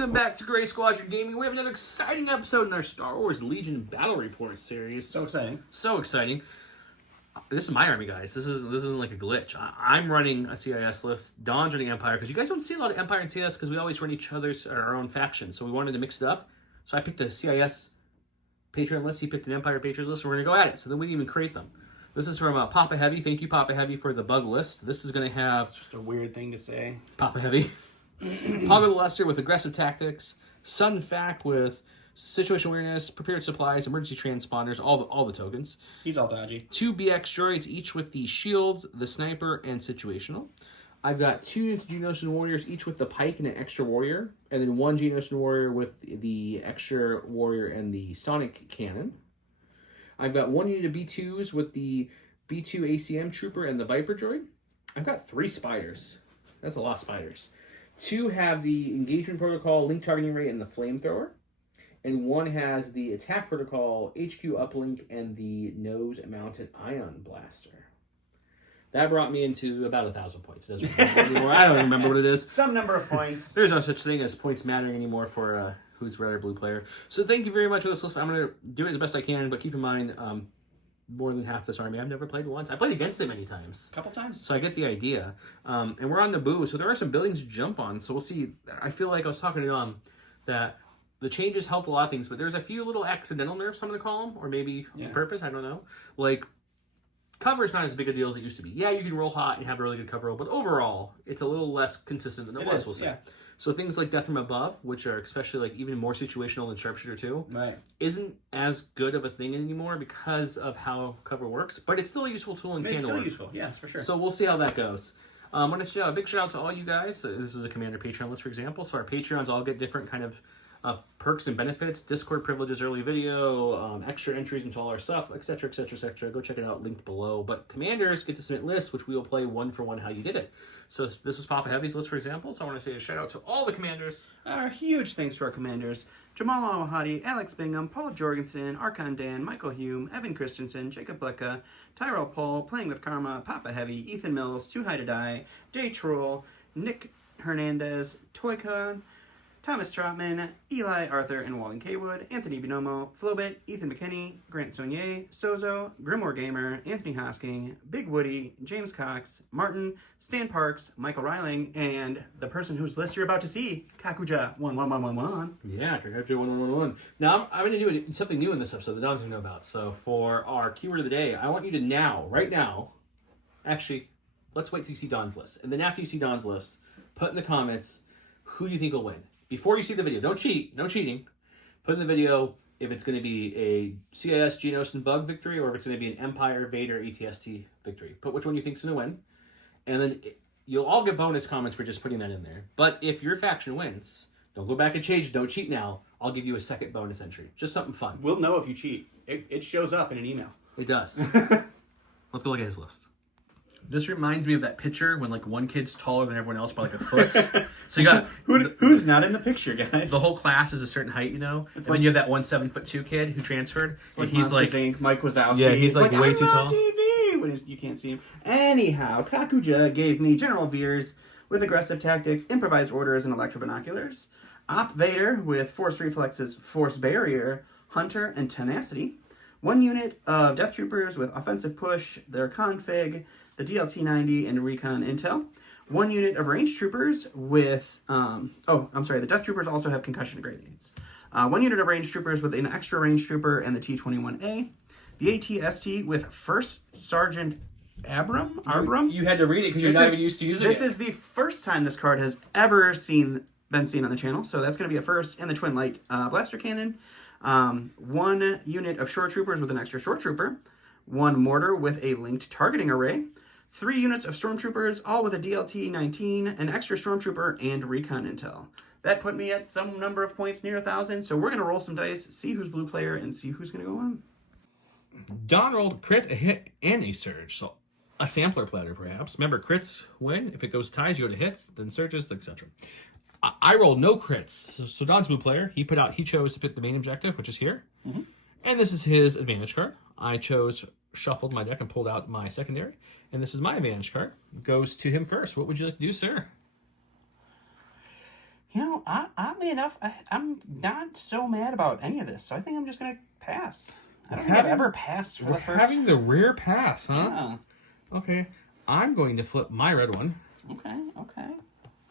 Welcome back to Gray Squadron Gaming. We have another exciting episode in our Star Wars Legion Battle Report series. So exciting. So exciting. This is my army, guys. This isn't like a glitch. I'm running a CIS list. Don's running Empire, because you guys don't see a lot of Empire and CIS because we always run each other's our own faction. So we wanted to mix it up. So I picked a CIS Patreon list. He picked an Empire Patriots list. So we're going to go at it. So then we didn't even create them. This is from Papa Heavy. Thank you, Papa Heavy, for the bug list. This is going to have... It's just a weird thing to say. Papa Heavy. Poggle the Lester with aggressive tactics. Sun Fac with situational awareness, prepared supplies, emergency transponders, all the tokens. He's all dodgy. 2 BX droids, each with the shields, the sniper, and situational. I've got 2 units of Geonosian warriors, each with the pike and an extra warrior, and then 1 Geonosian warrior with the extra warrior and the sonic cannon. I've got 1 unit of B2s with the B2 ACM trooper and the Viper droid. I've got 3 spiders. That's a lot of spiders. 2 have the engagement protocol, link targeting rate, and the flamethrower. And 1 has the attack protocol, HQ uplink, and the nose-mounted ion blaster. That brought me into about 1,000 points. It doesn't remember anymore. I don't remember what it is. Some number of points. There's no such thing as points mattering anymore for who's red or blue player. So thank you very much for this list. I'm going to do it as best I can, but keep in mind, more than half this army I've never played once. I played against it many times. A couple times. So I get the idea. And we're on Naboo, so there are some buildings to jump on. So we'll see. I feel like I was talking to that the changes help a lot of things, but there's a few little accidental nerfs, I'm going to call them, or maybe on purpose, I don't know. Like, cover is not as big a deal as it used to be. Yeah, you can roll hot and have a really good cover roll, but overall, it's a little less consistent than it was, we'll say. Yeah. So things like Death from Above, which are especially like even more situational than Sharpshooter 2, isn't as good of a thing anymore because of how cover works, but it's still a useful tool and it's still useful, yes, for sure. So we'll see how that goes. I want to shout a big shout out to all you guys. This is a Commander Patreon list, for example. So our Patreons all get different kind of perks and benefits, Discord privileges, early video, extra entries into all our stuff, etc., etc., etc. Go check it out, linked below. But commanders get to submit lists, which we will play one for one how you did it. So this was Papa Heavy's list, for example. So I want to say a shout out to all the commanders. Our huge thanks to our commanders: Jamal Al-Wahadi, Alex Bingham, Paul Jorgensen, Archon Dan, Michael Hume, Evan Christensen, Jacob Blecka, Tyrell Paul, Playing with Karma, Papa Heavy, Ethan Mills, Too High to Die, Jay Troll, Nick Hernandez, Toycon, Thomas Trotman, Eli Arthur and Walden Kaywood, Anthony Binomo, Flobit, Ethan McKinney, Grant Saunier, Sozo, Grimoire Gamer, Anthony Hosking, Big Woody, James Cox, Martin, Stan Parks, Michael Reiling, and the person whose list you're about to see, Kakuja11111. Yeah, Kakuja1111. Now, I'm going to do something new in this episode that Don's going to know about. So for our keyword of the day, I want you to right now, actually, let's wait till you see Don's list. And then after you see Don's list, put in the comments, who do you think will win? Before you see the video, don't cheat, no cheating. Put in the video if it's going to be a CIS Geonosian Bug victory or if it's going to be an Empire Vader ATST victory. Put which one you think is going to win. And then you'll all get bonus comments for just putting that in there. But if your faction wins, don't go back and change it. Don't cheat now. I'll give you a second bonus entry. Just something fun. We'll know if you cheat. It shows up in an email. It does. Let's go look at his list. This reminds me of that picture when like one kid's taller than everyone else by like a foot. So you got who's not in the picture, guys? The whole class is a certain height, and like, then you have that 1 7'2" kid who transferred, and he's like Mike Wazowski. Yeah, he's like way too tall. TV when you can't see him. Anyhow, Kakuja gave me General Veers with aggressive tactics, improvised orders, and electro binoculars. Op Vader with force reflexes, force barrier, hunter, and tenacity. 1 unit of Death Troopers with offensive push, their config, the DLT-90, and recon intel. 1 unit of Range Troopers with... the Death Troopers also have concussion grenades. 1 unit of Range Troopers with an extra Range Trooper and the T-21A. The ATST with First Sergeant Abram? You had to read it because you're not even used to using it. This is the first time this card has ever been seen on the channel, so that's going to be a first. And the Twin Light Blaster Cannon. 1 unit of Shore Troopers with an extra Shore Trooper. 1 mortar with a linked targeting array. 3 units of Stormtroopers, all with a DLT-19, an extra Stormtrooper, and recon intel. That put me at some number of points near 1,000, so we're going to roll some dice, see who's blue player, and see who's going to go on. Don rolled a crit, a hit, and a surge, so a sampler platter, perhaps. Remember, crits win. If it goes ties, you go to hits, then surges, etc. I rolled no crits, so Don's blue player. He chose to pick the main objective, which is here, and this is his advantage card. I shuffled my deck and pulled out my secondary. And this is my advantage card. Goes to him first. What would you like to do, sir? You know, oddly enough, I'm not so mad about any of this, so I think I'm just going to pass. I don't think I've ever passed for the first... We're having the rare pass, huh? Yeah. Okay. I'm going to flip my red one. Okay.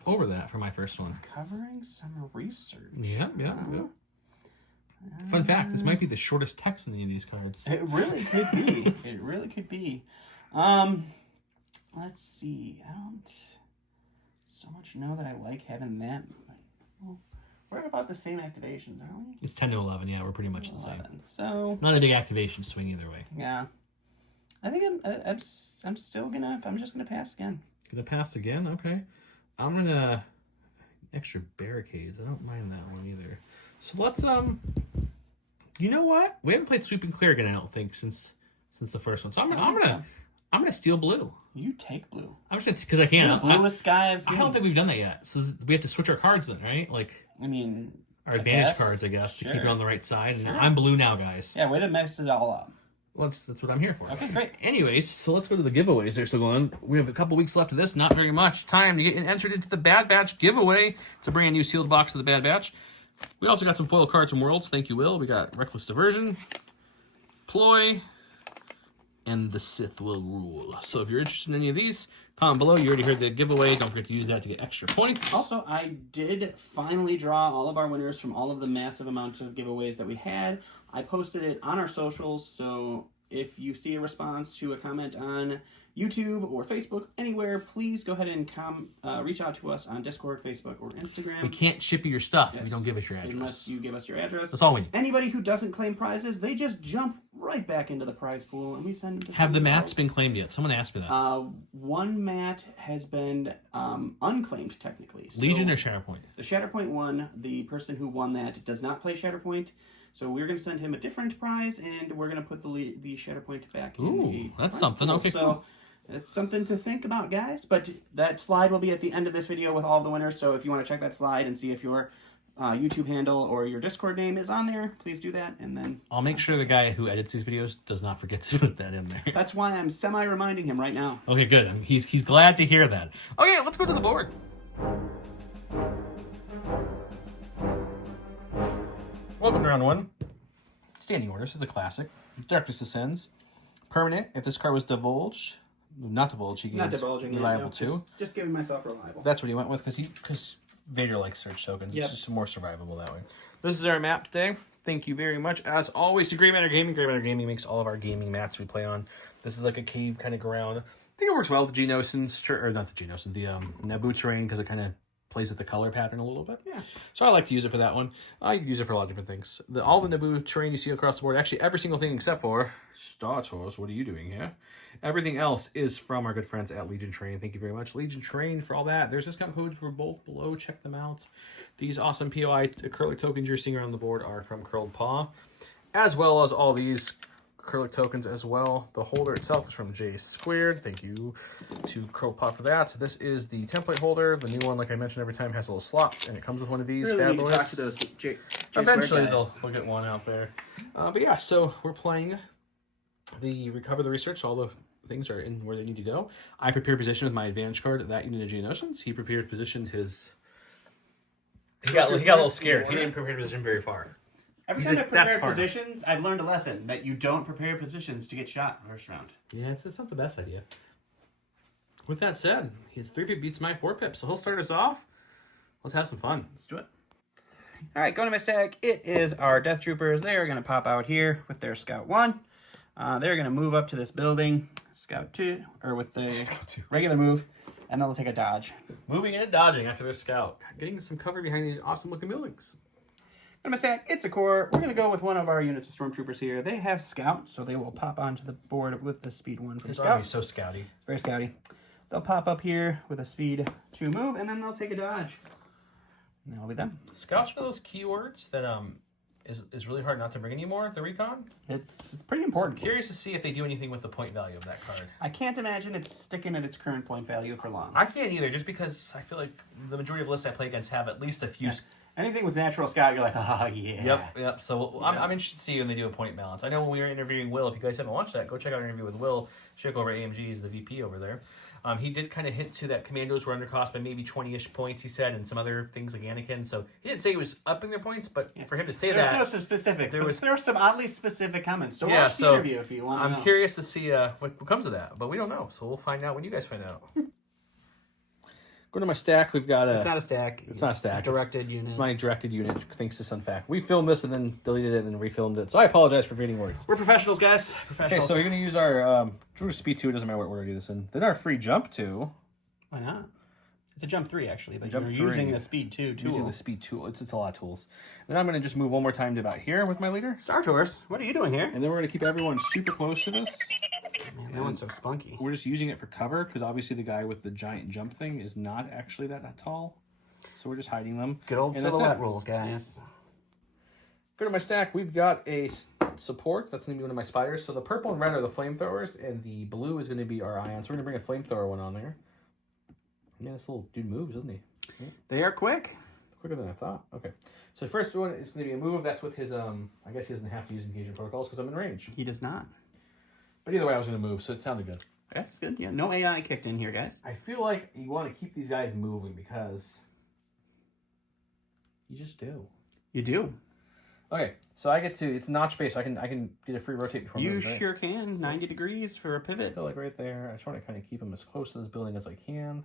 Over that for my first one. Covering some research. Yep. Fun fact, this might be the shortest text in any of these cards. It really could be. Let's see. I don't so much know that I like having that. Well, we're at about the same activations, aren't we? It's 10 to 11, yeah, we're pretty much the same. So not a big activation swing either way. Yeah. I think I'm just gonna pass again. Gonna pass again? Okay. I'm gonna extra barricades. I don't mind that one either. So let's you know what? We haven't played sweep and clear again, I don't think, since the first one. So I'm gonna steal blue. You take blue. I'm just because I can. You're the bluest guy I've seen. I don't think we've done that yet. So we have to switch our cards then, right? Like, I mean, our advantage cards, I guess, to keep it on the right side. And I'm blue now, guys. Yeah, way to mix it all up. Well, that's what I'm here for. Okay, great. Anyways, so let's go to the giveaways. They're still going. We have a couple weeks left of this. Not very much time to get entered into the Bad Batch giveaway. It's a brand new sealed box of the Bad Batch. We also got some foil cards from Worlds. Thank you, Will. We got Reckless Diversion, Ploy, and the Sith Will Rule. So if you're interested in any of these, comment below. You already heard the giveaway. Don't forget to use that to get extra points. Also, I did finally draw all of our winners from all of the massive amounts of giveaways that we had. I posted it on our socials, so if you see a response to a comment on YouTube or Facebook, anywhere, please go ahead and reach out to us on Discord, Facebook, or Instagram. We can't ship you your stuff if you don't give us your address. Unless you give us your address. That's all we need. Anybody who doesn't claim prizes, they just jump right back into the prize pool, and we send them to Have the mats been claimed yet? Someone asked me that. One mat has been unclaimed, technically. So Legion or Shatterpoint? The Shatterpoint one, the person who won that does not play Shatterpoint, so we're going to send him a different prize, and we're going to put the Shatterpoint back in the that's prize something. pool. Okay, so cool. It's something to think about, guys. But that slide will be at the end of this video with all of the winners, so if you want to check that slide and see if your YouTube handle or your Discord name is on there, please do that, and then... I'll make sure the guy who edits these videos does not forget to put that in there. That's why I'm semi-reminding him right now. Okay, good. He's glad to hear that. Okay, let's go to the board. Welcome to round one. Standing orders is a classic. Darkness Ascends. Permanent. If this card was divulged, not divulged, he gains reliable too. Just giving myself reliable. That's what he went with because Vader likes search tokens. Yep. It's just more survivable that way. This is our map today. Thank you very much. As always, to Grey Matter Gaming. Grey Matter Gaming makes all of our gaming mats we play on. This is like a cave kind of ground. I think it works well with the Geonosians, or not the Geonosians, the Naboo terrain, because it kind of plays with the color pattern a little bit. Yeah. So I like to use it for that one. I use it for a lot of different things. All the Naboo terrain you see across the board, actually every single thing except for Star Tours. What are you doing here? Everything else is from our good friends at Legion Train. Thank you very much, Legion Train, for all that. There's discount codes for both below. Check them out. These awesome POI acrylic tokens you're seeing around the board are from Curled Paw, as well as all these acrylic tokens as well. The holder itself is from J Squared. Thank you to Curled Paw for that. So this is the template holder. The new one, like I mentioned every time, has a little slot, and it comes with one of these bad boys. Talk to those Eventually they'll get one out there. But yeah, so we're playing the Recover the Research. All the things are in where they need to go. I prepare position with my advantage card. That unit of Geonosians. He prepared positioned his... He got a little scared. He didn't prepare position very far. Every time I prepare positions, I've learned a lesson that you don't prepare positions to get shot in the first round. Yeah, it's not the best idea. With that said, his 3-pip beats my 4-pip, so he'll start us off. Let's have some fun. Let's do it. All right, going to my stack. It is our Death Troopers. They are going to pop out here with their Scout 1. They're going to move up to this building, Scout 2, or with the regular move, and then they'll take a dodge. Moving and dodging after their Scout. Getting some cover behind these awesome-looking buildings. I'm going to say it's a core. We're going to go with one of our units of Stormtroopers here. They have Scout, so they will pop onto the board with the Speed 1 from Scout. It's so scouty. It's very scouty. They'll pop up here with a Speed 2 move, and then they'll take a dodge. And that'll be done. Scouts are those keywords that is really hard not to bring anymore, the recon. It's pretty important. So I'm curious to see if they do anything with the point value of that card. I can't imagine it's sticking at its current point value for long. I can't either, just because I feel like the majority of lists I play against have at least a few... Yeah. Anything with natural scout, you're like, oh, yeah. Yep. So I'm interested to see when they do a point balance. I know when we were interviewing Will, if you guys haven't watched that, go check out our interview with Will Schick over at AMG. He's the VP over there. He did kind of hint to that commandos were undercost by maybe 20-ish points, he said, and some other things like Anakin. So he didn't say he was upping their points, but for him to say There's that... no specifics, there were some oddly specific comments. So Yeah, watch the interview if you want to know. I'm curious to see what comes of that, but we don't know. So we'll find out when you guys find out. Go to my stack. We've got a... It's not a stack. It's not a stack. It's a directed unit. It's my directed unit, thanks to Sunfact. We filmed this and then deleted it and then refilmed it. So I apologize for reading words. We're professionals, guys. Okay, Professionals. so we're going to use our speed 2. It doesn't matter what order I do this in. Then our free jump 2. Why not? It's a jump 3, actually, but Jump you're 3. using the speed 2 tool. Using the speed tool. It's a lot of tools. Then I'm going to just move one more time to about here with my leader. Star Tours, what are you doing here? And then we're going to keep everyone super close to this. Man, that one's so spunky. We're just using it for cover because obviously the guy with the giant jump thing is not actually that tall. So we're just hiding them. Good old And that's silhouette it. rules, guys. Go to my stack. We've got a support. That's going to be one of my spiders. So the purple and red are the flamethrowers, and the blue is going to be our ions. So we're going to bring a flamethrower one on there. Man, this little dude moves, doesn't he? Yeah. They are quick. Quicker than I thought. Okay. So the first one is going to be a move. That's with his, I guess he doesn't have to use engagement protocols because I'm in range. He does not. But either way, I was going to move, so it sounded good. That's good. Yeah, no AI kicked in here, guys. I feel like you want to keep these guys moving because you just do. You do. Okay, so I get to, it's notch based, so I can get a free rotate before You moving, right? sure can. 90 degrees for a pivot. Still like right there. I just want to kind of keep him as close to this building as I can.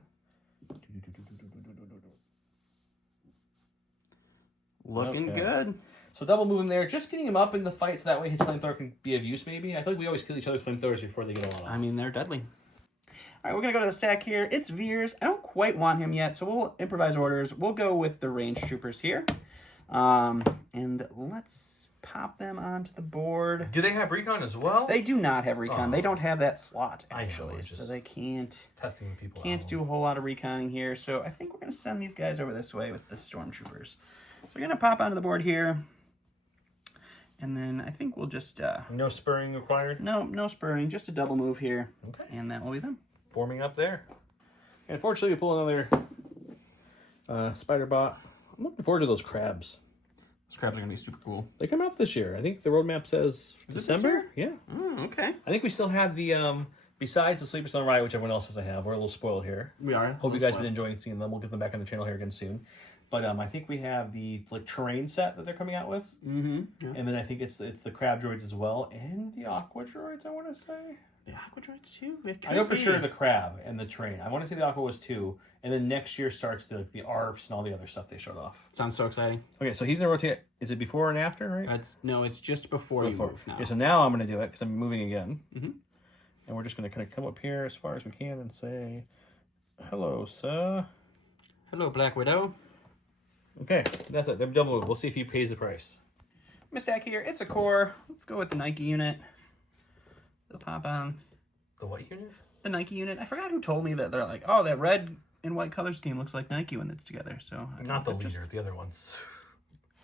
Looking Okay. good. So double move him there, just getting him up in the fight so that way his flamethrower can be of use maybe. I feel like we always kill each other's flamethrowers before they get a lot off. I mean, they're deadly. All right, we're going to go to the stack here. It's Veers. I don't quite want him yet, so we'll improvise orders. We'll go with the range troopers here. And let's pop them onto the board. Do they have recon as well? They do not have recon. They don't have that slot, I know, actually, it's so just they can't people do a whole lot of reconning here. So I think we're going to send these guys over this way with the stormtroopers. So we're going to pop onto the board here. And then I think we'll just... no spurring required? No spurring, just a double move here. Okay. And that will be them. Forming up there. And unfortunately, we pull another spider bot. I'm looking forward to those crabs. Those crabs are going to be super cool. They come out this year. I think the roadmap says Is it this December. year? Yeah. Oh, okay. I think we still have the, besides the Sleepers on the Ride, which everyone else says I have. We're a little spoiled here. We are. Hope you guys have been enjoying seeing them. We'll get them back on the channel here again soon. But I think we have the terrain set that they're coming out with. Mm-hmm. Yeah. And then I think it's the crab droids as well. And the aqua droids, I want to say. The aqua droids too? I know for sure the crab and the terrain. I want to say the aqua was 2. And then next year starts the ARFs and all the other stuff they showed off. Sounds so exciting. Okay, so he's going to rotate. Is it before and after, right? It's just before you move now. Okay, so now I'm going to do it because I'm moving again. Mm-hmm. And we're just going to kind of come up here as far as we can and say, hello, sir. Hello, Black Widow. Okay, that's it. They're double move. We'll see if he pays the price. Stack here. It's a core. Let's go with the Nike unit. They'll pop on. The what unit? The Nike unit. I forgot who told me that. They're like, oh, that red and white color scheme looks like Nike when it's together. So Not the leader, the other ones.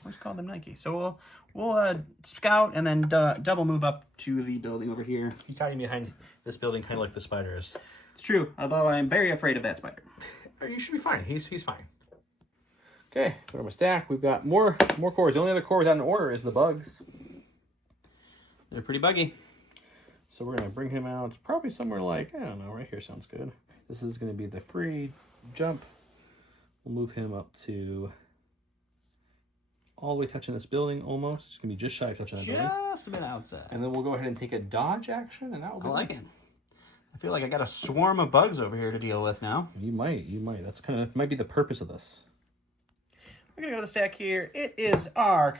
Let's call them Nike. So we'll scout and then double move up to the building over here. He's hiding behind this building, kind of like the spiders. It's true, although I'm very afraid of that spider. You should be fine. He's fine. Okay, go to my stack. We've got more cores. The only other core without an order is the bugs. They're pretty buggy. So we're going to bring him out probably somewhere like, I don't know, right here sounds good. This is going to be the free jump. We'll move him up to all the way touching this building almost. It's going to be just shy of touching that building. Just a bit outside. And then we'll go ahead and take a dodge action, and that will be I like it. I feel like I got a swarm of bugs over here to deal with now. You might. That's might be the purpose of this. We're going to go to the stack here. It is our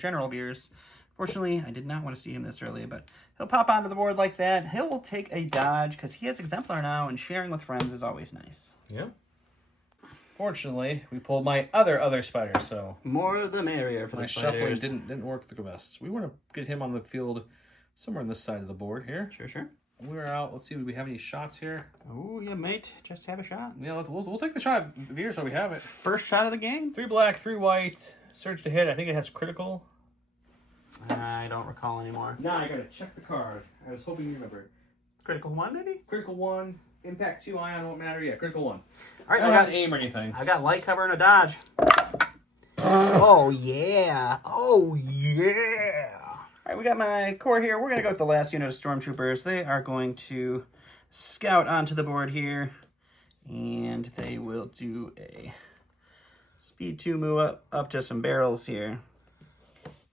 General Beers. Fortunately, I did not want to see him this early, but he'll pop onto the board like that. He'll take a dodge because he has Exemplar now, and sharing with friends is always nice. Yeah. Fortunately, we pulled my other spider, so More the merrier for my the shuffling spiders. didn't work the best. We want to get him on the field somewhere on this side of the board here. Sure. We're out. Let's see, do we have any shots here? Oh, you might just have a shot. Yeah, we'll take the shot. Veers, so we have it. First shot of the game? 3 black, 3 white. Surge to hit. I think it has critical. I don't recall anymore. Now I gotta check the card. I was hoping you remember. Critical 1, maybe? Critical 1. Impact 2, ion won't matter. Yeah, critical 1. All right, I don't have aim or anything. I got light cover and a dodge. Oh, yeah. Oh, yeah. All right, we got my core here. We're going to go with the last unit of Stormtroopers. They are going to scout onto the board here. And they will do a speed 2 move up to some barrels here.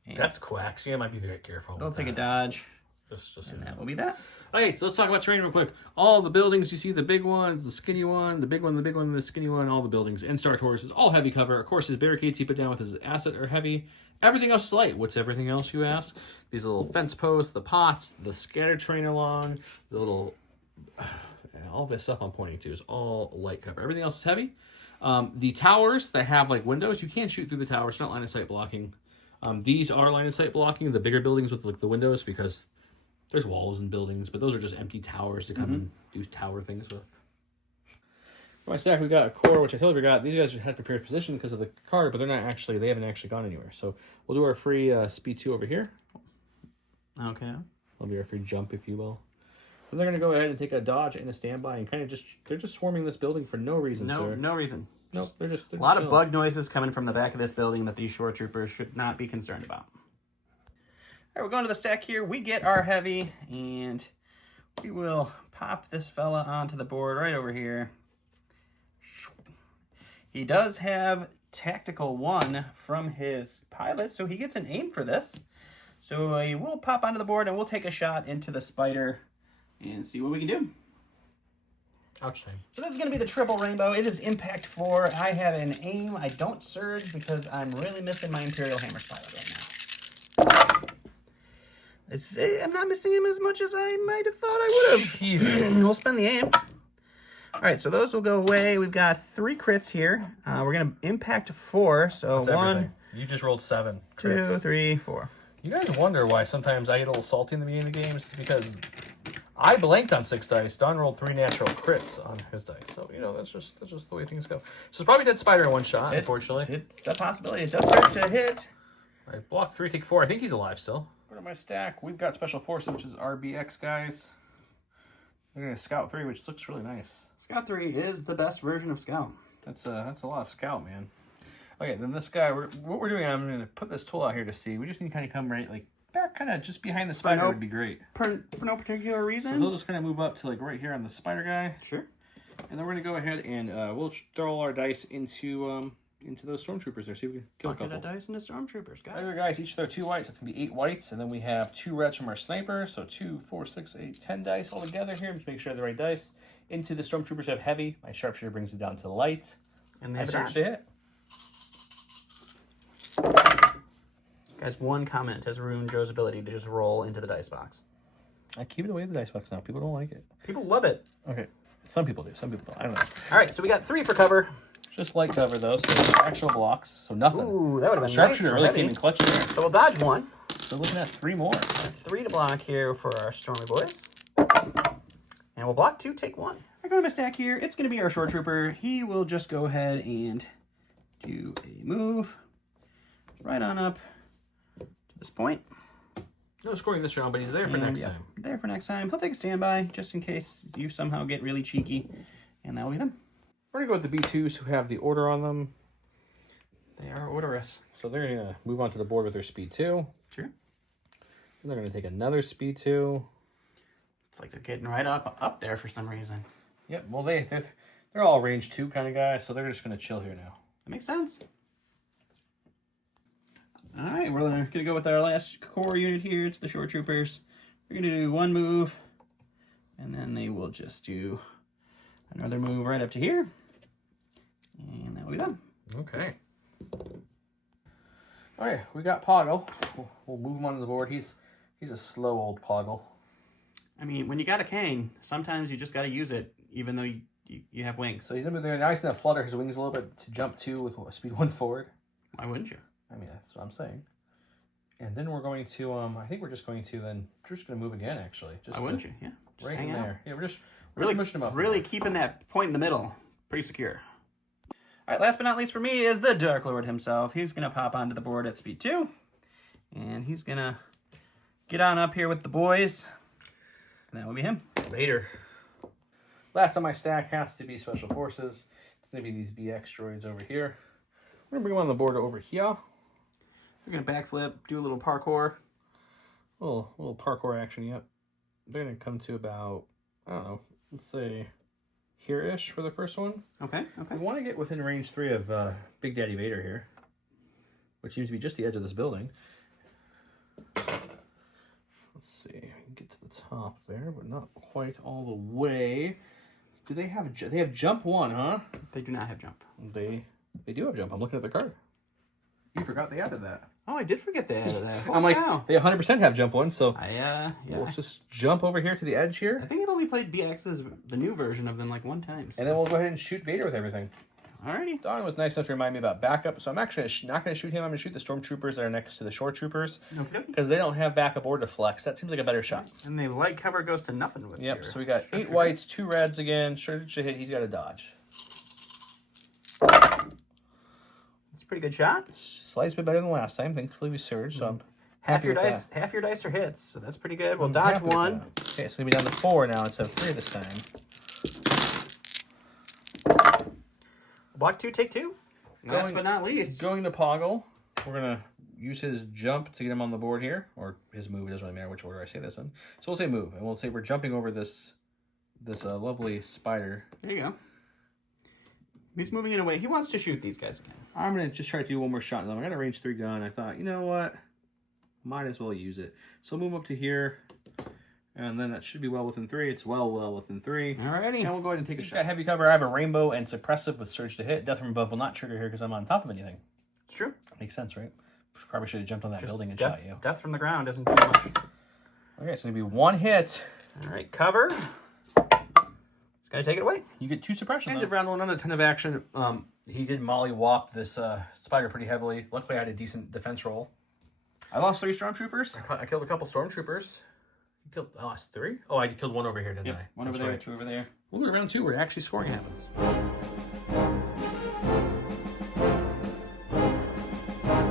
And That's quacks. Yeah, might be very careful. they'll take a dodge. Just And that will be that. Okay, so let's talk about terrain real quick. All the buildings, you see the big one, the skinny one, the big one, the big one, the skinny one, all the buildings. And Star Tours is all heavy cover. Of course, his barricades he put down with his asset are heavy. Everything else is light. What's everything else, you ask? These little fence posts, the pots, the scattered terrain along, the little... all this stuff I'm pointing to is all light cover. Everything else is heavy. The towers that have like windows, you can't shoot through the towers. It's not line of sight blocking. These are line of sight blocking, the bigger buildings with like the windows, because there's walls and buildings, but those are just empty towers to come and do tower things with. For my stack, we got a core, which I totally forgot. These guys just had prepared position because of the card, but they haven't actually gone anywhere. So we'll do our free speed 2 over here. Okay. That'll be our free jump, if you will. And they're going to go ahead and take a dodge and a standby and kind of they're just swarming this building for no reason, sir. No reason. Nope, they're a lot of bug noises coming from the back of this building that these shore troopers should not be concerned about. All right, we're going to the stack here. We get our heavy, and we will pop this fella onto the board right over here. He does have Tactical 1 from his pilot, so he gets an aim for this. So we'll pop onto the board, and we'll take a shot into the spider and see what we can do. Ouch time. So this is going to be the triple rainbow. It is impact 4. I have an aim. I don't surge because I'm really missing my Imperial Hammer pilot right now. I'm not missing him as much as I might have thought I would have. Jesus. We'll spend the aim. All right, so those will go away. We've got 3 crits here. We're going to impact 4. So That's 1, everything. You just rolled 7 2, crits. 3, 4. You guys wonder why sometimes I get a little salty in the beginning of the games? It's because I blanked on 6 dice. Don rolled 3 natural crits on his dice. So, that's just the way things go. So it's probably dead spider in one shot, unfortunately. It's a possibility. It does start to hit. I blocked 3, take 4. I think he's alive still. Go to my stack. We've got Special Forces, which is RBX guys. We're going to Scout 3, which looks really nice. Scout 3 is the best version of Scout. That's a lot of Scout, man. Okay, then this guy, what we're doing, I'm going to put this tool out here to see. We just need to kind of come right, like, back kind of just behind the spider would be great. For no particular reason? So he'll just kind of move up to, like, right here on the spider guy. Sure. And then we're going to go ahead and we'll throw all our dice into those stormtroopers there. See if we can kill a couple. Bucket of dice into stormtroopers. Got it. Other guys each throw 2 whites. That's going to be 8 whites. And then we have 2 reds from our sniper. So 2, 4, 6, 8, 10 dice all together here. Just make sure I have the right dice. Into the stormtroopers have heavy. My sharpshooter brings it down to the light. And I they search dodge. to hit. Guys, one comment has ruined Joe's ability to just roll into the dice box. I keep it away in the dice box now. People don't like it. People love it. Okay. Some people do. Some people don't. I don't know. All right, so we got 3 for cover. Just light cover, though. So actual blocks. So nothing. Ooh, that would have been nice. Sharpshooter really Heavy. came in clutch there. So we'll dodge 1. So looking at 3 more. 3 to block here for our Stormy boys. And we'll block 2, take 1. We're going to stack here. It's going to be our shore trooper. He will just go ahead and do a move right on up to this point. No scoring this round, but he's there for next time. There for next time. He'll take a standby just in case you somehow get really cheeky. And that will be them. We're going to go with the B2s who have the order on them. They are odorous. So they're going to move onto the board with their speed 2. Sure. And they're going to take another speed 2. It's like they're getting right up there for some reason. Yep, well, they're all range 2 kind of guys, so they're just going to chill here now. That makes sense. All right, we're going to go with our last core unit here. It's the shore troopers. We're going to do 1 move, and then they will just do another move right up to here. And that will be done. Okay. Okay, we got Poggle. We'll move him onto the board. He's a slow old Poggle. I mean, when you got a cane, sometimes you just got to use it, even though you have wings. So he's going to be there. Now he's going to flutter his wings a little bit to jump 2 with speed 1 forward. Why wouldn't you? I mean, that's what I'm saying. And then we're going to, I think we're just going to move again, actually. Just Why wouldn't you? Yeah. Just Right hang in out. there. Yeah, we're just Really, mushing him up. really keeping that point in the middle pretty secure. All right, last but not least for me is the Dark Lord himself. He's going to pop onto the board at speed 2. And he's going to get on up here with the boys. And that will be him. Vader. Last on my stack has to be Special Forces. It's going to be these BX droids over here. We're going to bring them on the board over here. We're going to backflip, do a little parkour. Little parkour action, yep. They're going to come to about, I don't know, let's say, here-ish for the first one. Okay, We want to get within range 3 of Big Daddy Vader here, which seems to be just the edge of this building. Let's see, we can get to the top there, but not quite all the way. Do they have jump 1, huh? They do not have jump. They do have jump. I'm looking at the card. You forgot they added that. Oh, I did forget they added that. I'm like, they 100% have jump 1, so yeah. we'll just jump over here to the edge here. I think they've only played BX's, the new version of them, like 1 time. So. And then we'll go ahead and shoot Vader with everything. Alrighty. Don was nice enough to remind me about backup, so I'm actually not going to shoot him. I'm going to shoot the stormtroopers that are next to the shore troopers. Okay. Because they don't have backup or deflects. That seems like a better shot. And the light cover goes to nothing with Yep, your so we got 8 trooper. whites, 2 reds again. Sure to hit, he's got a dodge. It's a pretty good shot. Slightly bit better than last time. Thankfully we surged, so I'm Half happy your with dice, that. half your dice are hits, so that's pretty good. We'll I'm dodge happy with 1. that. Okay, so we'll be down to 4 now instead of 3 this time. Block 2, take 2. Last Going- but not least. Going to Poggle, we're going to use his jump to get him on the board here, or his move. It doesn't really matter which order I say this in. So we'll say move, and we'll say we're jumping over this lovely spider. There you go. He's moving in a way. He wants to shoot these guys again. I'm going to just try to do one more shot. I got a range 3 gun. I thought, you know what? Might as well use it. So move up to here, and then that should be well within 3. It's well within 3. Alrighty. And we'll go ahead and take a shot. Got heavy cover. I have a rainbow and suppressive with surge to hit. Death from above will not trigger here because I'm on top of anything. It's true. Makes sense, right? Probably should have jumped on that building and Death, shot you. death from the ground doesn't do much. Okay, so it'll be 1 hit. Alright, cover. Just gotta take it away. You get 2 suppression. End of round 1, not a ton of action. He did molly-wop this spider pretty heavily. Luckily, I had a decent defense roll. I lost 3 stormtroopers. I killed a couple stormtroopers. I lost 3? Oh, I killed 1 over here, didn't I? One over That's there, right. 2 over there. We'll go to round 2 where actually scoring happens.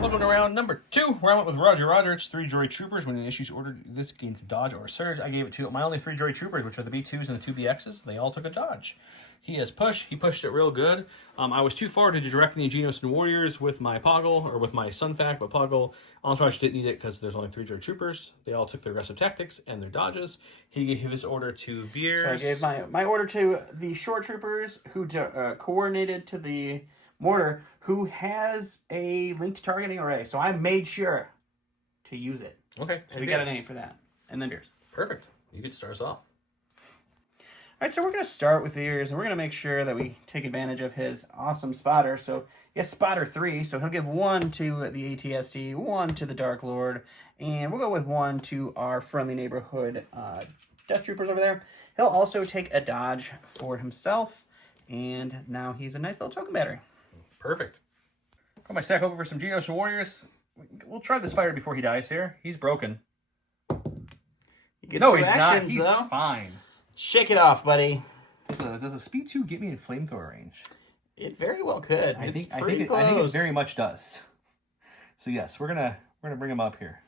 Welcome to round number 2, where I went with Roger. It's 3 droid troopers. When it issues order, this gains dodge or surge. I gave it to my only 3 droid troopers, which are the B2s and the 2 BXs. They all took a dodge. He has push. He pushed it real good. I was too far to direct the Geonos and Warriors with my Poggle, or with my Sunfac, but Poggle, Entourage didn't need it because there's only 3 droid troopers. They all took their aggressive tactics and their dodges. He gave his order to Veers. So I gave my order to the shore troopers who coordinated to the mortar, who has a linked targeting array. So I made sure to use it. Okay. So we got a name for that. And then Veers. Perfect. You could start us off. All right, so we're going to start with Veers, and we're going to make sure that we take advantage of his awesome spotter. So he has spotter 3, so he'll give 1 to the ATST, 1 to the Dark Lord, and we'll go with 1 to our friendly neighborhood Death Troopers over there. He'll also take a dodge for himself, and now he's a nice little token battery. Perfect. Got my stack over for some Geonos and Warriors. We'll try the spider before he dies here. He's broken. He gets No, 2 he's not. actions, He's though. fine. Shake it off, buddy. Does a speed 2 get me in flamethrower range? It very well could. I think pretty close. it very much does. So yes, we're gonna bring him up here.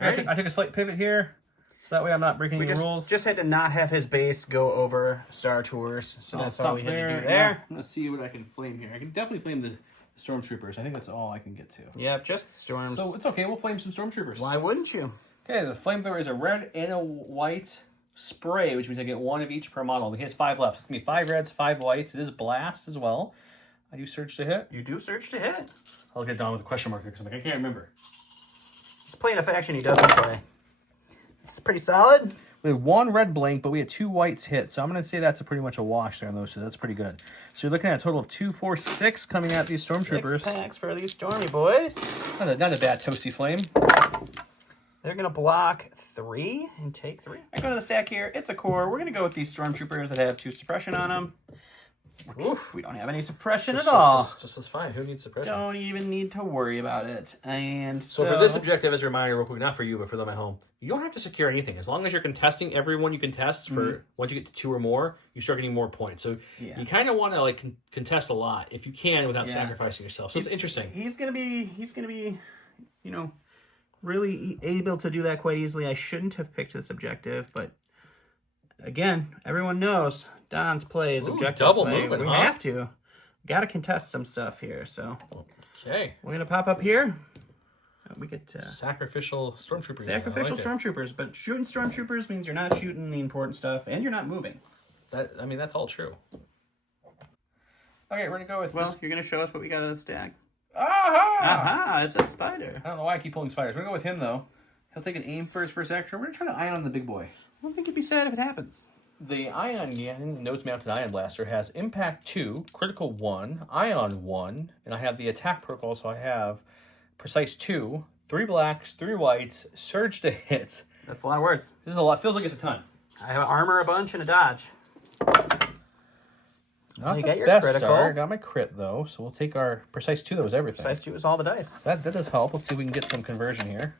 I took a slight pivot here, so that way I'm not breaking any rules. Just had to not have his base go over Star Tours, so that's all we had to do there. Let's see what I can flame here. I can definitely flame the stormtroopers. I think that's all I can get to. Yep, just the storms. So it's okay. We'll flame some stormtroopers. Why wouldn't you? Okay, the flamethrower is a red and a white spray, which means I get 1 of each per model. He has 5 left. It's going to be 5 reds, 5 whites. It is blast as well. I do surge to hit. You do search to hit. I'll get down with a question mark because I can't remember. He's playing a faction he doesn't play. It's pretty solid. We had 1 red blink, but we had 2 whites hit. So I'm going to say that's pretty much a wash there on those two. That's pretty good. So you're looking at a total of 2, 4, 6 coming at these stormtroopers. 6 packs for these stormy boys. Not a bad toasty flame. They're going to block 3 and take 3. I go to the stack here. It's a core. We're going to go with these stormtroopers that have 2 suppression on them. Oof, we don't have any suppression at all. Just as fine. Who needs suppression? Don't even need to worry about it. And So for this objective, as a reminder, real quick, not for you, but for them at home, you don't have to secure anything. As long as you're contesting everyone you contest for, once you get to 2 or more, you start getting more points. So you kind of want to like contest a lot if you can without sacrificing yourself. So it's interesting. He's gonna be, you know, really able to do that quite easily. I shouldn't have picked this objective, but again, everyone knows Don's play is objective double play. movement, We huh? have to. Got to contest some stuff here. So Okay. we're gonna pop up here. we get Sacrificial stormtrooper. sacrificial stormtroopers. But shooting stormtroopers means you're not shooting the important stuff, and you're not moving. I mean, that's all true. Okay, we're gonna go with. Well, this. you're gonna show us what we got in the stack. Aha! Aha! It's a spider. I don't know why I keep pulling spiders. We're gonna go with him though. He'll take an aim for his first action. We're gonna try to ion the big boy. I don't think it'd be sad if it happens. The Ion nose-mounted Ion Blaster has Impact 2, Critical 1, Ion 1, and I have the Attack Protocol, so I have Precise 2, 3 blacks, 3 whites, Surge to hit. That's a lot of words. This is a lot. Feels like it's a ton. I have armor a bunch and a dodge. Not You the got your best critical. start. Got my crit, though, so we'll take our Precise 2. That was everything. Precise 2 is all the dice. That does help. Let's see if we can get some conversion here.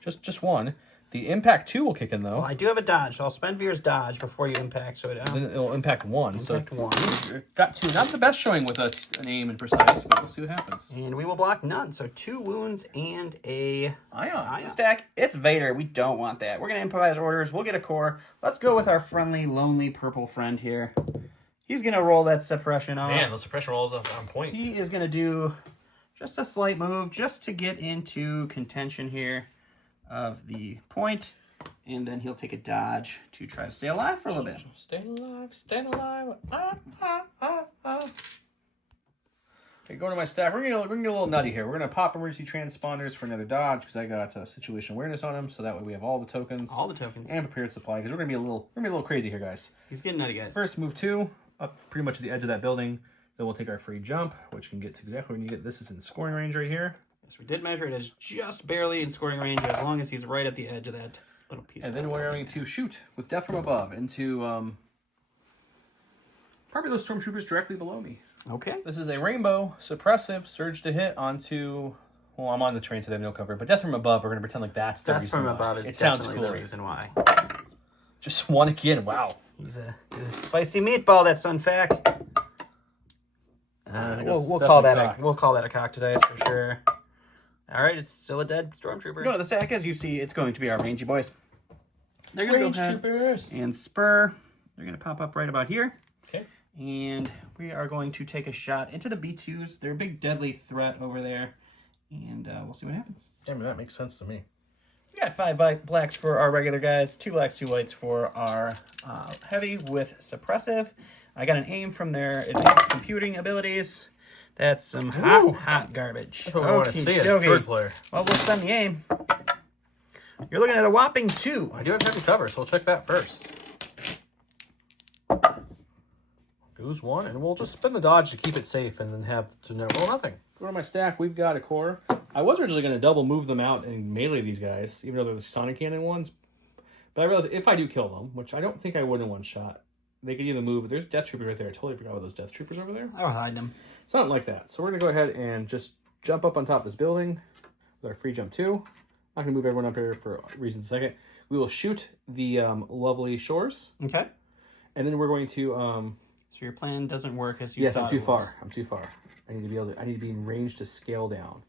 Just one. The Impact 2 will kick in, though. Well, I do have a dodge, so I'll spend Veer's dodge before you impact. So Then it'll Impact 1. impact so 1. Got 2. Not the best showing with an aim and Precise, but we'll see what happens. And we will block none. So 2 wounds and a Ion. stack. It's Vader. We don't want that. We're going to improvise orders. We'll get a core. Let's go with our friendly, lonely purple friend here. He's going to roll that suppression off. Man, those suppression rolls on point. He is going to do just a slight move just to get into contention here of the point. And then he'll take a dodge to try to stay alive for a little bit. Stay alive, stay alive. Okay, going to my stack. We're gonna get a little nutty here. We're gonna pop emergency transponders for another dodge because I got situation awareness on him, so that way we have all the tokens. All the tokens. And prepared supply because we're gonna be a little crazy here, guys. He's getting nutty, guys. First, move 2 up pretty much to the edge of that building. Then we'll take our free jump, which can get to exactly where you get. This is in scoring range right here. So we did measure it as just barely in scoring range as long as he's right at the edge of that little piece. And then we're going to shoot with Death from Above into probably those stormtroopers directly below me. Okay. This is a rainbow suppressive surge to hit onto. Well, I'm on the train, so they have no cover. But Death from Above, we're going to pretend like that's the Death reason from why. above is It sounds definitely cool. the reason why. Just one again. Wow. He's a spicy meatball. That's Sunfac. We'll definitely call that cocked. we'll call that a cock today for sure. All right, it's still a dead stormtrooper. Go to the sack. As you see, it's going to be our rangy boys. They're going to go ahead troopers. and spur. They're going to pop up right about here. Okay. And we are going to take a shot into the B2s. They're a big deadly threat over there. And we'll see what happens. I mean, that makes sense to me. We got 5 blacks for our regular guys, 2 blacks, 2 whites for our heavy with suppressive. I got an aim from their advanced computing abilities. That's some hot garbage. That's what we want to see as a third player. Well, we'll spend the aim. You're looking at a whopping 2. I do have heavy cover, so we'll check that first. Goes 1, and we'll just spin the dodge to keep it safe and then have to know, well, nothing. Go to my stack. We've got a core. I was originally going to double move them out and melee these guys, even though they're the Sonic Cannon ones. But I realized if I do kill them, which I don't think I would in one shot, they could either move. There's Death Troopers right there. I totally forgot about those Death Troopers over there. I will hide them. Something like that. So we're going to go ahead and just jump up on top of this building with our free jump 2. I'm not going to move everyone up here for reasons in a second. We will shoot the lovely shores. Okay. And then we're going to... So your plan doesn't work as you yes, thought I'm too it was. far. I'm too far. I need to be in range to scale down.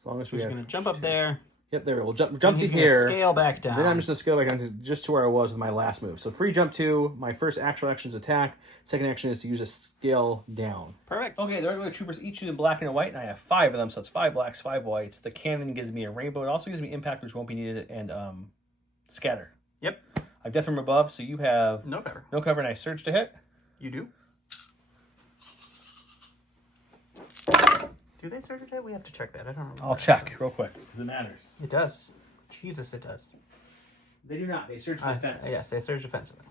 As long as We're we just have... going to jump up there. Yep, there we go. We'll jump And to he's gonna here. Scale back down. Then I'm just going to scale back down to just to where I was with my last move. So free jump 2. My first actual action is attack. Second action is to use a scale down. Perfect. Okay, the regular troopers each use a black and a white, and I have 5 of them, so it's 5 blacks, 5 whites. The cannon gives me a rainbow. It also gives me impact, which won't be needed, and scatter. Yep. I have death from above, so you have No cover. no cover, and I surge to hit. You do? Do they surge attack? We have to check that. I don't remember. I'll check real quick, because it matters. It does. Jesus, it does. They do not. They surge defense. Yes, they surge defensively.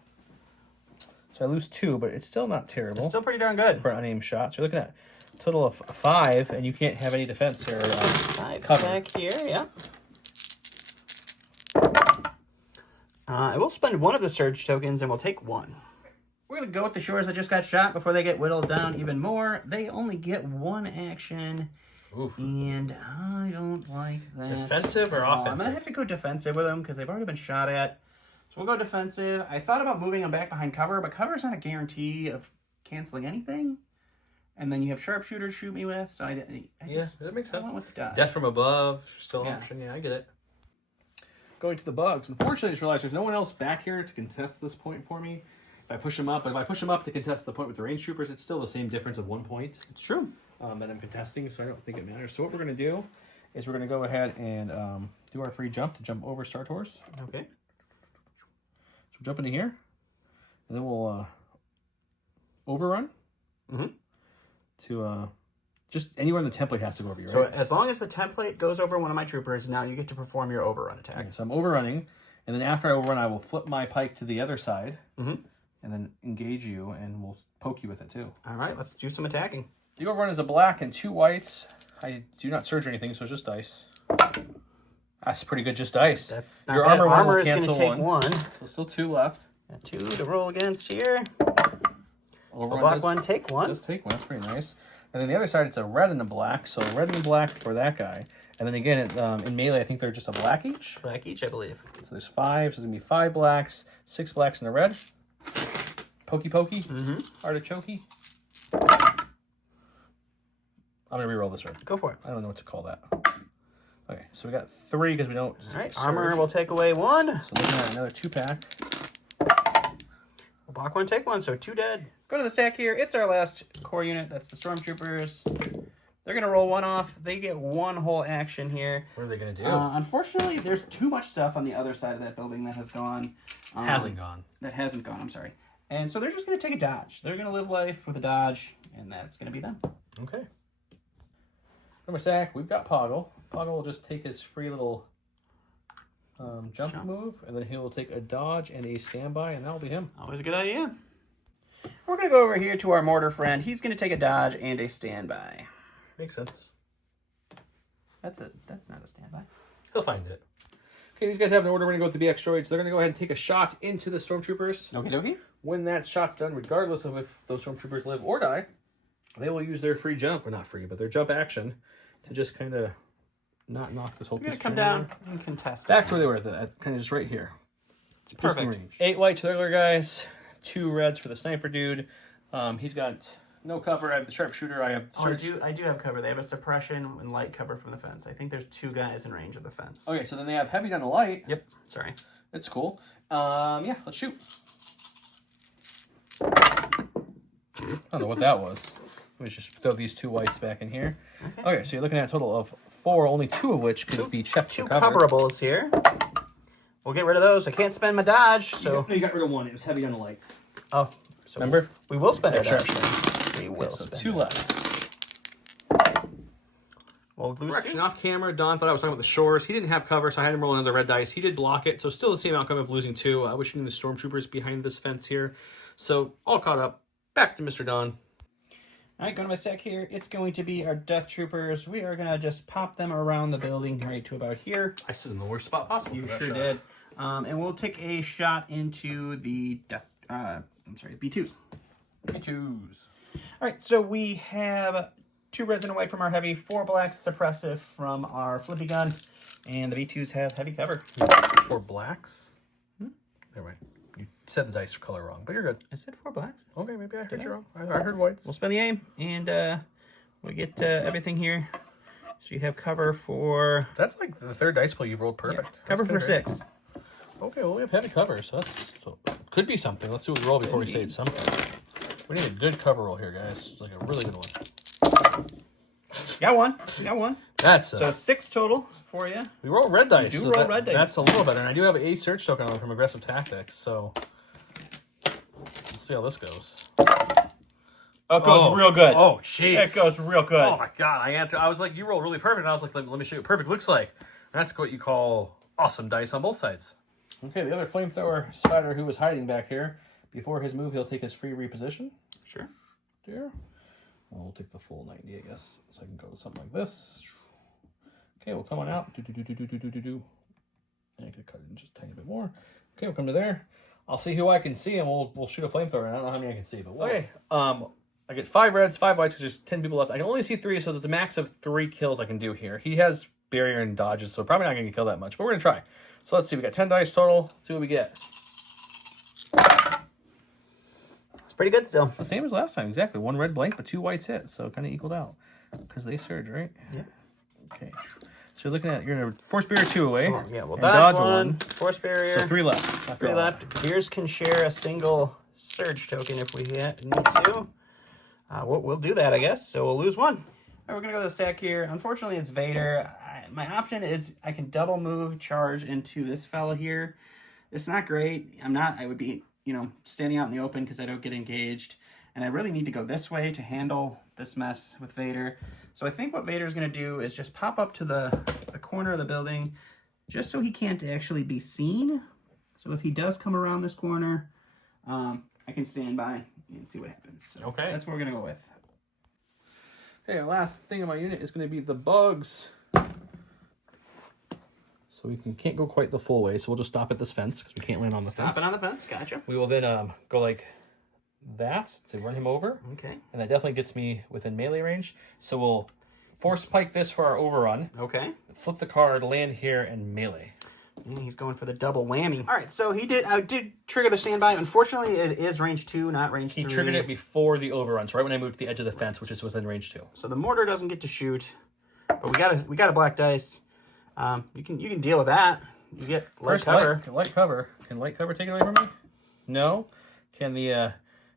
So I lose 2, but it's still not terrible. It's still pretty darn good. For unaimed shots. You're looking at a total of 5, and you can't have any defense or 5 cover. back here, yeah. I will spend 1 of the surge tokens, and we'll take 1. We're going to go with the shores that just got shot before they get whittled down even more. They only get 1 action, Oof. and I don't like that. Defensive or at all. I'm offensive? going to have to go defensive with them because they've already been shot at. So we'll go defensive. I thought about moving them back behind cover, but cover's not a guarantee of canceling anything. And then you have sharpshooters shoot me with, so I just, that makes I sense. went with the dodge. Death from above, still an Yeah. option. Yeah, I get it. Going to the bugs. Unfortunately, I just realized there's no one else back here to contest this point for me. If I push them up to contest the point with the range troopers, it's still the same difference of 1 point It's true. that I'm contesting, so I don't think it matters. So what we're going to do is we're going to go ahead and do our free jump to jump over Star Tours. Okay. So jump into here, and then we'll overrun to just anywhere in the template has to go over you, right? So as long as the template goes over one of my troopers, now you get to perform your overrun attack. Okay, so I'm overrunning, and then after I overrun, I will flip my pike to the other side, and then engage you, and we'll poke you with it too. All right, let's do some attacking. The overrun is a black and 2 whites. I do not surge or anything, so it's just dice. That's pretty good, just dice. That's not Your bad. armor Is going to take 1. So still 2 left. Got 2 to roll against here. Overrun Block does, 1, take 1. Just take 1. That's pretty nice. And then the other side, it's a red and a black. So red and black for that guy. And then again, in melee, I think they're just a black each. Black each, I believe. So there's 5. So it's going to be 5 blacks, 6 blacks, and a red. Pokey pokey. Artichokey. I'm going to reroll this red. Go for it. I don't know what to call that. Okay, so we got 3 because we don't. All right, surge. armor will take away 1. So looking at another 2-pack. Block 1, take 1, so 2 dead. Go to the stack here. It's our last core unit. That's the Stormtroopers. They're going to roll 1 off. They get 1 whole action here. What are they going to do? Unfortunately, there's too much stuff on the other side of that building that has gone. Hasn't gone. That hasn't gone, I'm sorry. And so they're just going to take a dodge. They're going to live life with a dodge, and that's going to be them. Okay. Number stack, we've got Poggle. Poggle will just take his free little jump move, and then he'll take a dodge and a standby, and that'll be him. Always a good idea. We're going to go over here to our mortar friend. He's going to take a dodge and a standby. Makes sense. That's not a standby. He'll find it. Okay, these guys have an order. We're going to go with the BX droids. They're going to go ahead and take a shot into the Stormtroopers. Okie dokie. When that shot's done, regardless of if those Stormtroopers live or die, they will use their free jump, or not free, but their jump action to just kind of not knock this whole We're piece going to come down and contest. back to where they were, kind of just right here. It's perfect. 8 white to the regular guys, 2 reds for the sniper dude. He's got no cover. I have the sharpshooter. I have search. I do have cover. They have a suppression and light cover from the fence. I think there's 2 guys in range of the fence. Okay, so then they have heavy down the light. Yep. Sorry. That's cool. Yeah, let's shoot. I don't know what that was. Let me just throw these 2 whites back in here. Okay, so you're looking at a total of 4, only 2 of which could be checked 2 for cover. coverables here. We'll get rid of those. I can't spend my dodge, so... No, you got rid of 1. It was heavy down the light. Oh. So remember? We will spend our dodge. Sharpshooter. We will So spend 2 it. left. We'll lose Correction 2. off camera. Don thought I was talking about the shores. He didn't have cover, so I had him roll another red dice. He did block it, so still the same outcome of losing 2. I wish you knew the Stormtroopers behind this fence here. So all caught up. Back to Mr. Don. All right, go to my stack here. It's going to be our Death Troopers. We are going to just pop them around the building right to about here. I stood in the worst spot possible. You for that sure shot. did. And we'll take a shot into the B2s. B2s. All right, so we have 2 reds and a white from our heavy, 4 blacks suppressive from our flippy gun, and the B2s have heavy cover. 4 blacks? Never mind. You said the dice color wrong, but you're good. I said 4 blacks. Okay, maybe I heard you wrong. I heard whites. We'll spend the aim, and we get everything here. So you have cover for... That's like the 3rd dice pull you've rolled perfect. Yeah, cover for That's good, 6. right? Okay, well, we have heavy cover, so could be something. Let's see what we roll before we say it's something. We need a good cover roll here, guys. Like a really good one. Got 1. We got 1. That's So 6 total for you. we roll red dice. You do roll red dice. That's a little better. And I do have a search token on from Aggressive Tactics, so we'll see how this goes. Oh, it goes real good. Oh, jeez. It goes real good. Oh, my God. I was like, you roll really perfect. And I was like, let me show you what perfect looks like. And that's what you call awesome dice on both sides. Okay, the other flamethrower spider who was hiding back here, before his move, he'll take his free reposition. Sure. There. Well, we'll take the full 90, I guess. So I can go something like this. Okay, we'll come on out. Do. And I could cut it in just a tiny bit more. Okay, we'll come to there. I'll see who I can see, and we'll shoot a flamethrower. I don't know how many I can see, but okay. I get 5 reds, 5 whites, because there's 10 people left. I can only see 3, so there's a max of 3 kills I can do here. He has barrier and dodges, so probably not going to kill that much, but we're going to try. So let's see. We got 10 dice total. Let's see what we get. It's pretty good still. It's the same as last time, exactly. 1 red blank, but 2 whites hit, so it kind of equaled out. Because they surge, right? Yeah. Okay. So you're looking at, you're going to force barrier 2 away. So, yeah, we'll and dodge a 1, force barrier. So 3 left. 3 left. Beers can share a single surge token if we need to. We'll do that, I guess. So we'll lose 1. All right, we're going to go to the stack here. Unfortunately, it's Vader. my option is I can double move charge into this fella here. It's not great. I would be, you know, standing out in the open because I don't get engaged. And I really need to go this way to handle this mess with Vader. So I think what Vader's going to do is just pop up to the corner of the building just so he can't actually be seen. So if he does come around this corner, I can stand by and see what happens. So okay. That's what we're going to go with. Okay, our last thing in my unit is going to be the bugs. So we can't go quite the full way, so we'll just stop at this fence because we can't land on the fence. Stop it on the fence, gotcha. We will then go like that to run him over. Okay. And that definitely gets me within melee range. So we'll force pike this for our overrun. Okay. Flip the card, land here, and melee. And he's going for the double whammy. All right, so I did trigger the standby. Unfortunately, it is range 2, not range 3. He triggered it before the overrun, so right when I moved to the edge of the fence, which is within range 2. So the mortar doesn't get to shoot, but we got a black dice. You can deal with that. You get light cover. Light cover. Can light cover take it away from me? No. Can the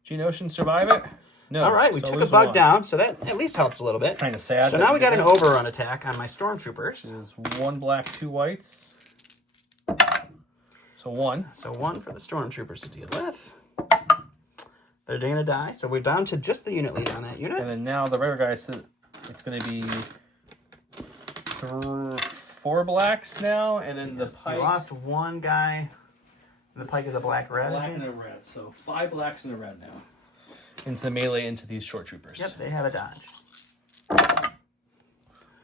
Geonosian survive it? No. All right, we took a bug down, so that at least helps a little bit. Kind of sad. So now we got an overrun attack on my stormtroopers. This is 1 black, 2 whites. So 1. So 1 for the stormtroopers to deal with. They're going to die, so we're down to just the unit lead on that unit. And then now the rare guy, so it's going to be 4 blacks now, and then the pike. We lost 1 guy. And the pike is a black-red. Black and a red, so 5 blacks and a red now. Into melee into these short troopers. Yep, they have a dodge.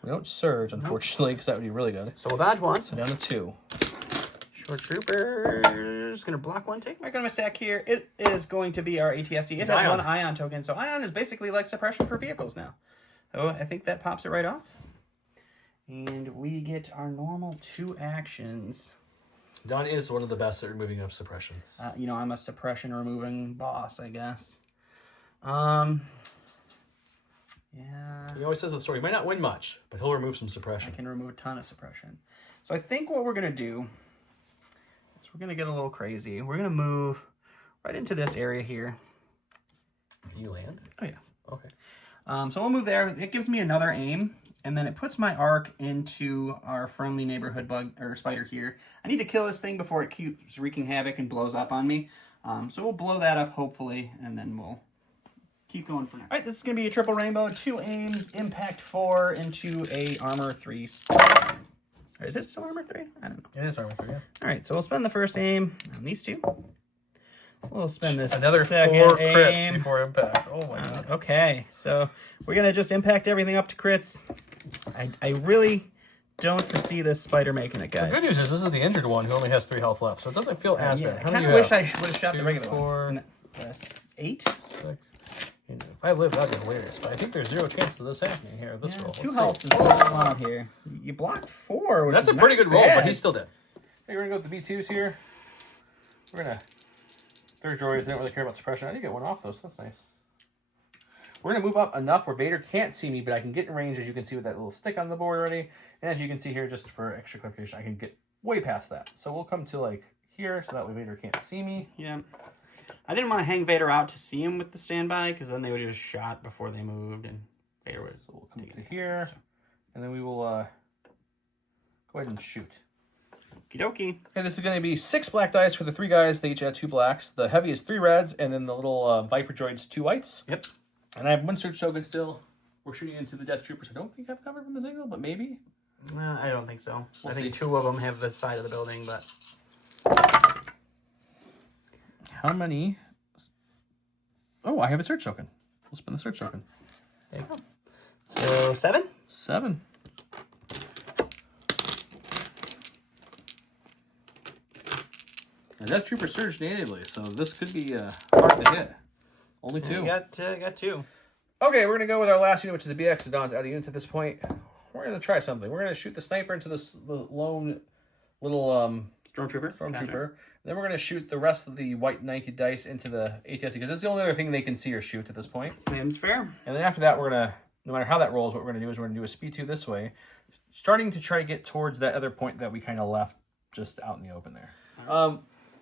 We don't surge, unfortunately, because that would be really good. So we'll dodge 1. So down to 2. Short troopers going to block 1, take back on my stack here. It is going to be our ATSD. It has 1 ion token, so ion is basically like suppression for vehicles now. So I think that pops it right off. And we get our normal 2 actions. Don is one of the best at removing of suppressions. You know, I'm a suppression removing boss, I guess. Yeah. He always says in the story, he might not win much, but he'll remove some I suppression. can remove a ton of suppression. So I think what we're going to do is we're going to get a little crazy. We're going to move right into this area here. Can you land? Oh, yeah. Okay. So we'll move there. It gives me another aim, and then it puts my arc into our friendly neighborhood bug or spider here. I need to kill this thing before it keeps wreaking havoc and blows up on me. So we'll blow that up, hopefully, and then we'll keep going for now. All right, this is going to be a triple rainbow. 2 aims, impact 4 into a armor 3. Or is it still armor 3? I don't know. It is armor 3, yeah. All right, so we'll spend the first aim on these 2. We'll spend this Another 4 second crits aim. before impact. Oh my god. Okay, so we're going to just impact everything up to crits. I really don't foresee this spider making it, guys. The good news is this is the injured one who only has 3 health left, so it doesn't feel as bad. I How kind many of do you wish I have? would have shot 2, the regular 4, one. 8? 6. If I live, that'd be hilarious. But I think there's 0 chance of this happening here. This roll. 2 Let's health see. is what I want here. You blocked 4, which That's is a pretty not good roll, bad. but he's still dead. Hey, we're gonna go with the B2s here. We're gonna. Third droids, they don't really care about suppression. I did get 1 off those. That's nice. We're gonna move up enough where Vader can't see me, but I can get in range, as you can see with that little stick on the board already. And as you can see here, just for extra clarification, I can get way past that. So we'll come to like here, so that way Vader can't see me. Yeah. I didn't want to hang Vader out to see him with the standby, because then they would have just shot before they moved, and Vader would. So we'll come to here, and then we will go ahead and shoot. Okie dokie. Okay, this is going to be 6 black dice for the 3 guys. They each add 2 blacks. The heavy is 3 reds, and then the little Viper droids 2 whites. Yep. And I have 1 search token still. We're shooting into the Death Troopers. I don't think I've covered from the signal, but maybe. I don't think so. We'll I think see. 2 of them have the side of the building, but How many? Oh, I have a search token. We'll spin the search token. there you go. So 7? 7. The Death Trooper surged natively, so this could be hard to hit. Only 2. You got 2. Okay, we're going to go with our last unit, which is the BX. Don's out of units at this point. We're going to try something. We're going to shoot the sniper into this lone little Stormtrooper. Gotcha. Then we're going to shoot the rest of the white Nike dice into the ATSC, because that's the only other thing they can see or shoot at this point. Seems fair. And then after that, we're going to, no matter how that rolls, what we're going to do is we're going to do a speed 2 this way, starting to try to get towards that other point that we kind of left just out in the open there.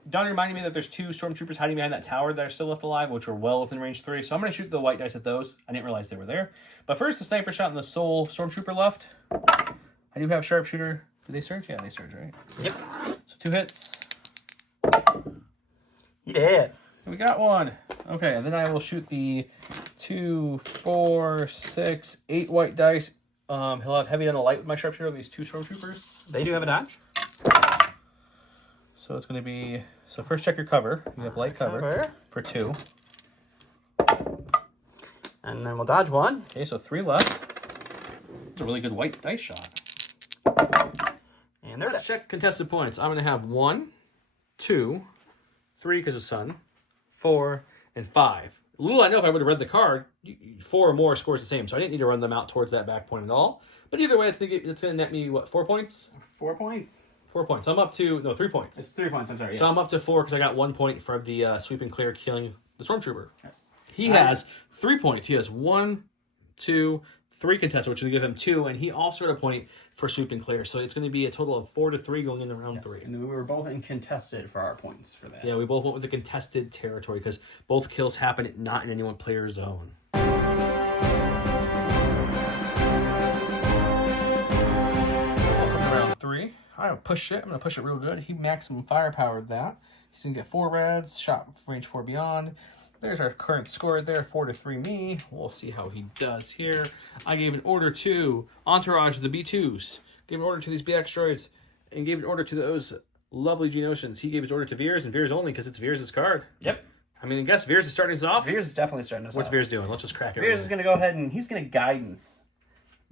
Don reminded me that there's 2 stormtroopers hiding behind that tower that are still left alive, which were well within range 3. So I'm going to shoot the white dice at those. I didn't realize they were there. But first, the sniper shot in the sole stormtrooper left. I I do have sharpshooter. Do they surge? Yeah, they surge, right? Yep. So 2 hits. You did. We got one. Okay, and then I will shoot the 2, 4, 6, 8 white dice. He'll have heavy on the light with my sharpshooter. These 2 stormtroopers. They do have a dodge. So it's going to be... So first check your cover. You have light cover for 2. And then we'll dodge 1. Okay, so 3 left. It's a really good white dice shot. And they're Let's check contested points. I'm going to have 1, 2, 3 because of sun, 4, and 5. Little I know if I would have read the card, 4 or more scores the same, so I didn't need to run them out towards that back point at all. But either way, it's going to net me, what, 4 points? 4 points. 4 points. I'm up to, no, 3 points. It's 3 points, I'm sorry. So yes. I'm up to 4 because I got 1 point for the sweep and clear killing the stormtrooper. Yes. He has 3 points. He has 1, 2, 3 contested, which is going to give him 2, and he also got a point for sweep and clear. So it's going to be a total of 4 to 3 going into round 3. And then we were both in contested for our points for that. Yeah, we both went with the contested territory because both kills happen not in any one player's zone. Welcome to round 3. I'm going to push it. I'm going to push it real good. He maximum firepowered that. He's going to get 4 reds, shot range 4 beyond. There's our current score there, 4 to 3 me. We'll see how he does here. I gave an order to Entourage, the B2s. Gave an order to these BX droids. And gave an order to those lovely Geonosians. He gave his order to Veers, and Veers only because it's Veers' card. Yep. I mean, I guess Veers is starting us off. Veers is definitely starting us What's off. Veers doing? Let's just crack it. Veers is going to go ahead and he's going to guidance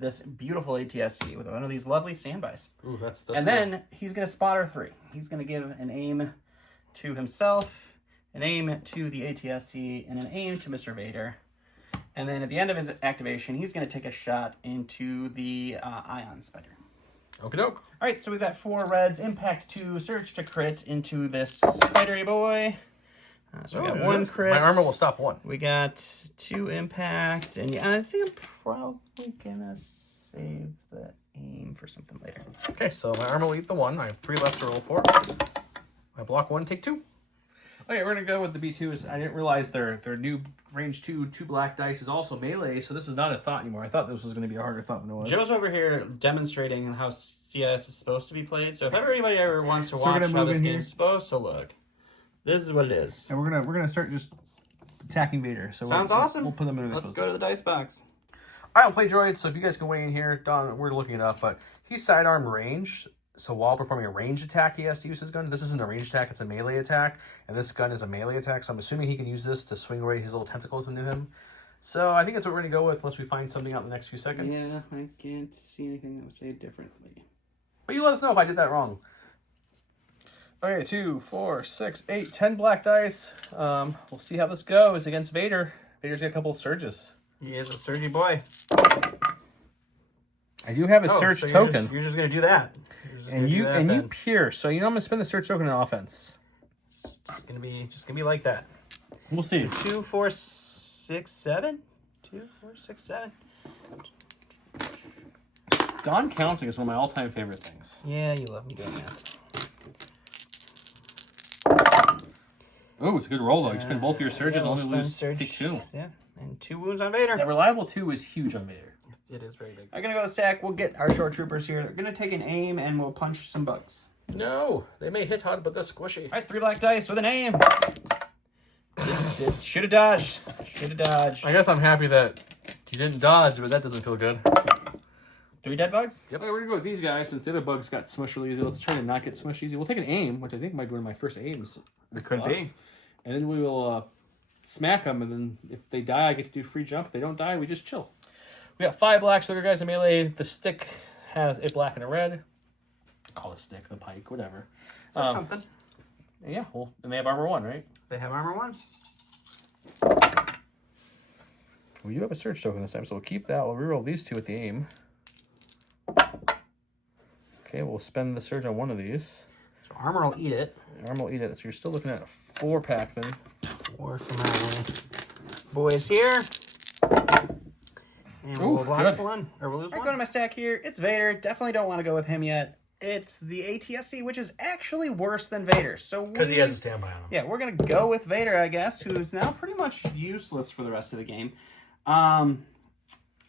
this beautiful ATSC with one of these lovely standbys. Ooh, that's and then he's going to spotter 3. He's going to give an aim to himself, an aim to the ATSC, and an aim to Mr. Vader. And then at the end of his activation, he's going to take a shot into the Ion Spider. Okie doke. All right, so we've got 4 reds, impact 2, surge to crit into this spidery boy. So we got 1 crit. My armor will stop 1. We got 2 impact, and yeah, I think I'm probably gonna save the aim for something later. Okay, so my armor will eat the 1. I have 3 left to roll for. I block 1, take 2. Okay, we're gonna go with the B2s. I didn't realize their new range 2 black dice is also melee, so this is not a thought anymore. I thought this was gonna be a harder thought than it was. Joe's over here demonstrating how CIS is supposed to be played. So if anybody ever wants to watch how this game's supposed to look, this is what it is. And we're gonna start just attacking Vader. So Sounds awesome. We'll put them in. Let's go to the dice box. I don't play droids, so if you guys can weigh in here, Don, we're looking it up, but he's sidearm range. So while performing a ranged attack, he has to use his gun. This isn't a ranged attack, it's a melee attack. And this gun is a melee attack, so I'm assuming he can use this to swing away his little tentacles into him. So I think that's what we're going to go with, unless we find something out in the next few seconds. Yeah, I can't see anything that would say differently. But you let us know if I did that wrong. Okay, 2, 4, 6, 8, 10 black dice. We'll see how this goes against Vader. Vader's got a couple of surges. He is a surgy boy. I do have a surge so token. You're just going to do that. And you pierce, so you know I'm gonna spend the surge token on offense. It's just gonna be like that. We'll see. 2, 4, 6, 7. 2, 4, 6, 7. Dawn counting is one of my all-time favorite things. Yeah, you love me doing that. Oh, it's a good roll though. You spend both your surges, we'll only lose surge. take 2. Yeah, and 2 wounds on Vader. That reliable 2 is huge on Vader. It is very big. I'm gonna go to stack. We'll get our short troopers here. They're gonna take an aim and we'll punch some bugs. No, they may hit hard, but they're squishy. All right, 3 black dice with an aim. Should have dodged. Should have dodged. I guess I'm happy that you didn't dodge, but that doesn't feel good. 3 dead bugs. Yep, we're gonna go with these guys since the other bugs got smushed really easy. Let's try to not get smushed easy. We'll take an aim, which I think might be one of my first aims. It could be. And then we will smack them, and then if they die, I get to do free jump. If they don't die, we just chill. We got 5 blacks, so the guys in melee. The stick has a black and a red. Call it stick, the pike, whatever. That's something. Yeah, well, and they have armor 1, right? They have armor 1. We do have a surge token this time, so we'll keep that. We'll reroll these 2 at the aim. Okay, we'll spend the surge on one of these. So armor will eat it. Armor will eat it, so you're still looking at a 4-pack then. 4 for my boys here. And we'll block 1, or we'll lose 1. I go to my stack here. It's Vader. Definitely don't want to go with him yet. It's the ATSC, which is actually worse than Vader. So Because he has a standby on him. Yeah, we're going to go with Vader, I guess, who's now pretty much useless for the rest of the game.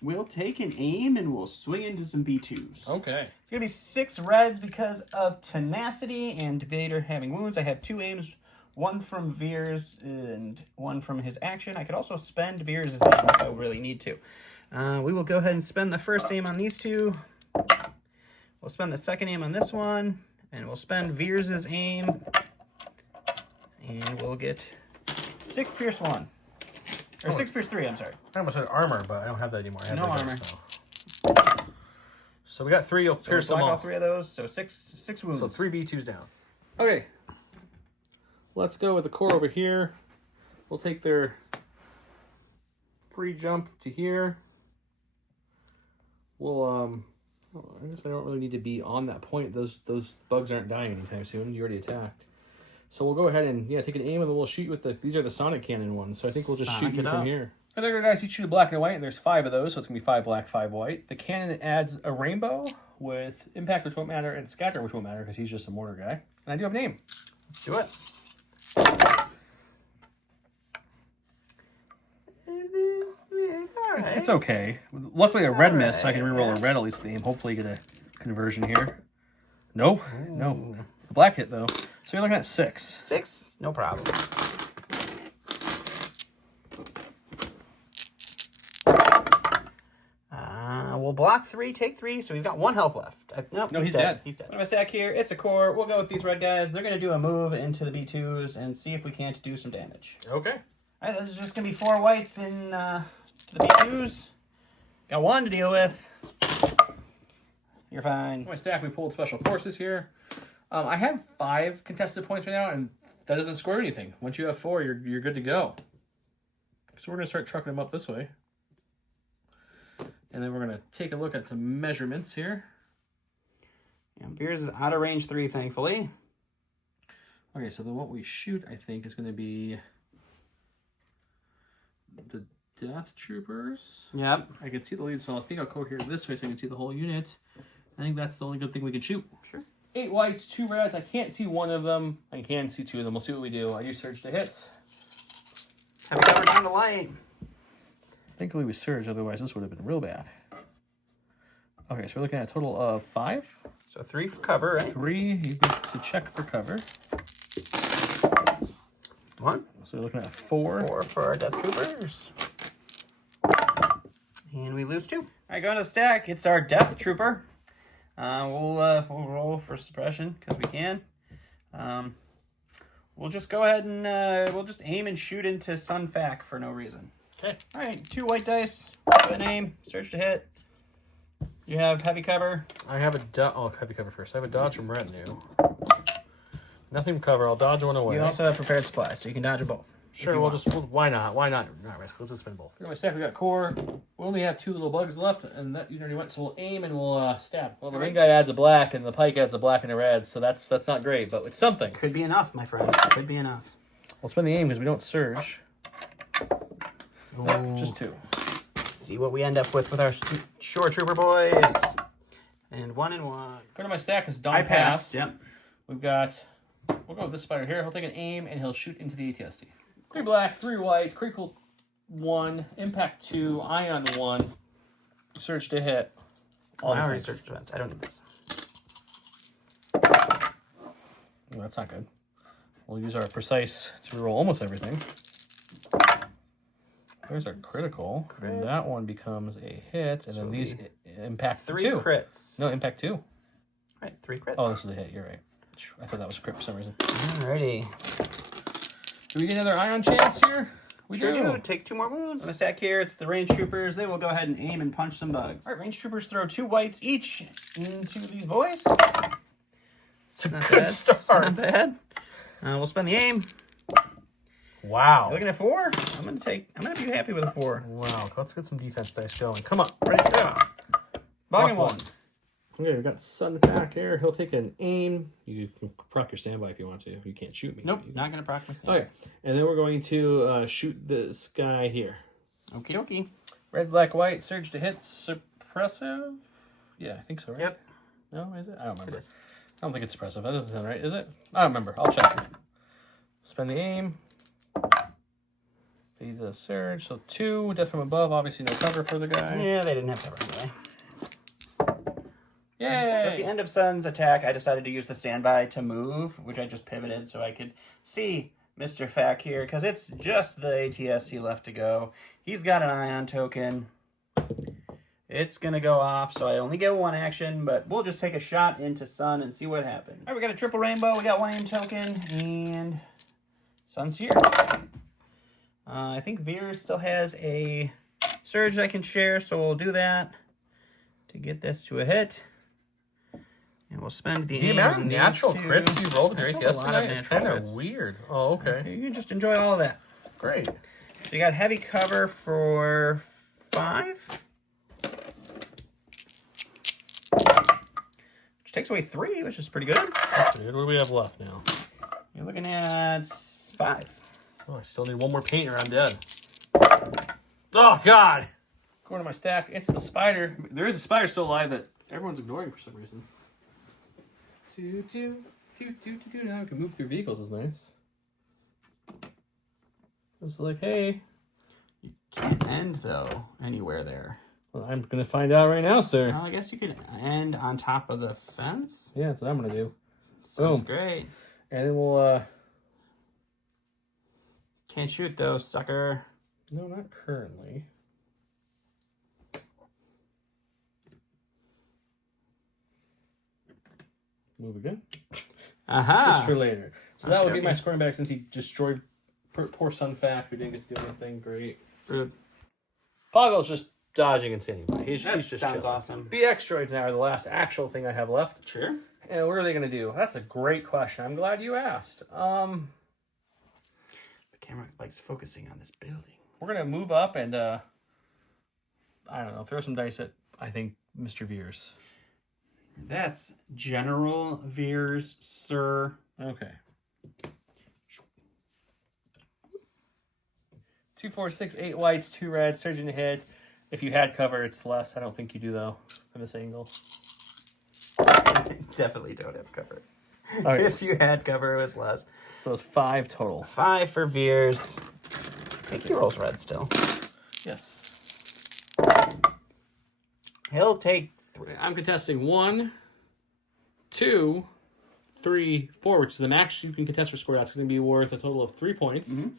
we'll take an aim and we'll swing into some B2s. Okay. It's going to be 6 reds because of tenacity and Vader having wounds. I have 2 aims, one from Veers and one from his action. I could also spend Veers' aim if I really need to. We will go ahead and spend the first aim on these 2. We'll spend the second aim on this one, and we'll spend Veers' aim, and we'll get 6 Pierce 1. Or 6 Pierce 3, I'm sorry. I almost had armor, but I don't have that anymore. I have No the armor. dice now. So we got 3. You'll So pierce them block all. all 3 of those, so 6 wounds. So 3 B2s down. Okay. Let's go with the core over here. We'll take their free jump to here. We'll I guess I don't really need to be on that point. Those bugs aren't dying anytime soon. You already attacked. So we'll go ahead and take an aim and then we'll shoot with these are the sonic cannon ones. So I think we'll just shoot you from here. And there, guys, you shoot a black and white, and there's 5 of those, so it's gonna be 5 black, 5 white. The cannon adds a rainbow with impact, which won't matter, and scatter, which won't matter because he's just a mortar guy. And I do have a name. Let's do it. It's all right. It's okay. Luckily, a red miss, so I can alright, reroll a red at least with the aim. Hopefully, get a conversion here. No, no. The black hit though. So you're looking at 6. 6, no problem. We'll block 3, take 3, so he's got 1 health left. Nope, No, he's dead. He's dead. What do I stack here? It's a core. We'll go with these red guys. They're going to do a move into the B2s and see if we can't do some damage. Okay. All right, this is just going to be 4 whites in the B2s. Got 1 to deal with. You're fine. My stack, we pulled special forces here. I have 5 contested points right now, and that doesn't score anything. Once you have 4, you're good to go. So we're going to start trucking them up this way. And then we're going to take a look at some measurements here. Yeah, Beers is out of range 3, thankfully. Okay, so then what we shoot, I think, is going to be the Death Troopers. Yep. I can see the lead, so I think I'll go here this way so I can see the whole unit. I think that's the only good thing we can shoot. Sure. 8 whites, 2 reds. I can't see one of them. I can see 2 of them. We'll see what we do. I do surge to hits. Have you covered down the light? Thankfully we surged, otherwise this would have been real bad. Okay, so we're looking at a total of 5. So 3 for cover, right? 3, you get to check for cover. 1. So we're looking at 4. 4 for our Death Troopers. And we lose 2. All right, going to the stack. It's our Death Trooper. We'll roll for suppression because we can. We'll just go ahead and we'll just aim and shoot into Sun Fac for no reason. Okay. All right, 2 white dice. Go and aim. Search to hit. You have heavy cover. I have a heavy cover first. I have a dodge from retinue. Nothing from cover. I'll dodge one away. You also have prepared supply, so you can dodge them both. Sure, why not? Why not risk? Let's just spin both. In my stack, we got core. We only have 2 little bugs left, and that unit already went, so we'll aim and we'll stab. Well, the ring guy adds a black, and the pike adds a black and a red, so that's not great, but it's something. Could be enough, my friend. Could be enough. We'll spend the aim because we don't surge. Ooh. Just 2. See what we end up with our Shore Trooper boys. And 1 and 1. Go to my stack is Dawn I Pass. passed. Yep. We've got, we'll go with this spider here. He'll take an aim and he'll shoot into the ATST. 3 black, 3 white, critical 1, impact 2, ion 1, surge to hit. I already searched events. I don't need this. Well, that's not good. We'll use our precise to reroll almost everything. There's our critical. And that one becomes a hit, and then these impact 3 2. crits. No, impact 2. Right, 3 crits. Oh, this is a hit. You're right. I thought that was a crit for some reason. Alrighty. Do we get another ion chance here? We Sure do. do. Take 2 more wounds. On the stack here, it's the range troopers. They will go ahead and aim and punch some bugs. All right, range troopers throw 2 whites each into these boys. It's a Not good bad. start. Not bad. We'll spend the aim. Wow. You're looking at 4. I'm gonna be happy with a 4. Wow. Let's get some defense dice going. Come on. Ready? Come on. Bog and 1. Okay, we've got Sun Fac here. He'll take an aim. You can proc your standby if you want to. You can't shoot me. Nope, not gonna proc my stand. Okay, and then we're going to shoot this guy here. Okie dokie. Red, black, white. Surge to hit. Suppressive? Yeah, I think so, right? Yep. No, is it? I don't remember. It is. I don't think it's suppressive. That doesn't sound right, is it? I don't remember. I'll check. Spend the aim. The surge, so 2, death from above, obviously no cover for the guy. Yeah, they didn't have cover anyway. Yay! So at the end of Sun's attack, I decided to use the standby to move, which I just pivoted so I could see Mr. Fack here, because it's just the ATST left to go. He's got an ion token. It's going to go off, so I only get 1 action, but we'll just take a shot into Sun and see what happens. All right, we got a triple rainbow. We got 1 aim token, and Sun's here. I think Veer still has a surge I can share, so we'll do that to get this to a hit. And we'll spend the amount on of these natural 2. crits you rolled with your That's ATS a lot of tonight is natural kind of crits. weird. Oh, okay. You can just enjoy all of that. Great. So you got heavy cover for 5. Which takes away 3, which is pretty good. That's good. What do we have left now? You're looking at 5. Oh, I still need 1 more paint or I'm dead. Oh, God! Going to my stack. It's the spider. There is a spider still alive that everyone's ignoring for some reason. Now I can move through vehicles is nice. It's like, hey. You can't end, though, anywhere there. Well, I'm going to find out right now, sir. Well, I guess you could end on top of the fence. Yeah, that's what I'm going to do. Sounds Boom. great. And then we'll, Can't shoot, though, sucker. no, not currently. Move again. Aha! Just for later. So that would be Okay. my scoring back since he destroyed poor Sun Fact. We didn't get to do anything great. Rude. Poggle's just dodging and standing by. He's just sounds chilling. awesome. BX droids now are the last actual thing I have left. Sure. And what are they going to do? That's a great question. I'm glad you asked. The camera likes focusing on this building. We're going to move up and, I don't know, throw some dice at, I think, Mr. Veers. That's General Veers, sir. Okay. 2, 4, 6, 8 whites, 2 reds, surging ahead. If you had cover, it's less. I don't think you do, though, from this angle. Definitely don't have cover. Right. If you had cover, it was less. So it's 5 total. 5 for Veers. I think he rolls red still. Yes. He'll take 3. I'm contesting 1, 2, 3, 4, which is the max you can contest for score. That's going to be worth a total of 3 points. Mm-hmm.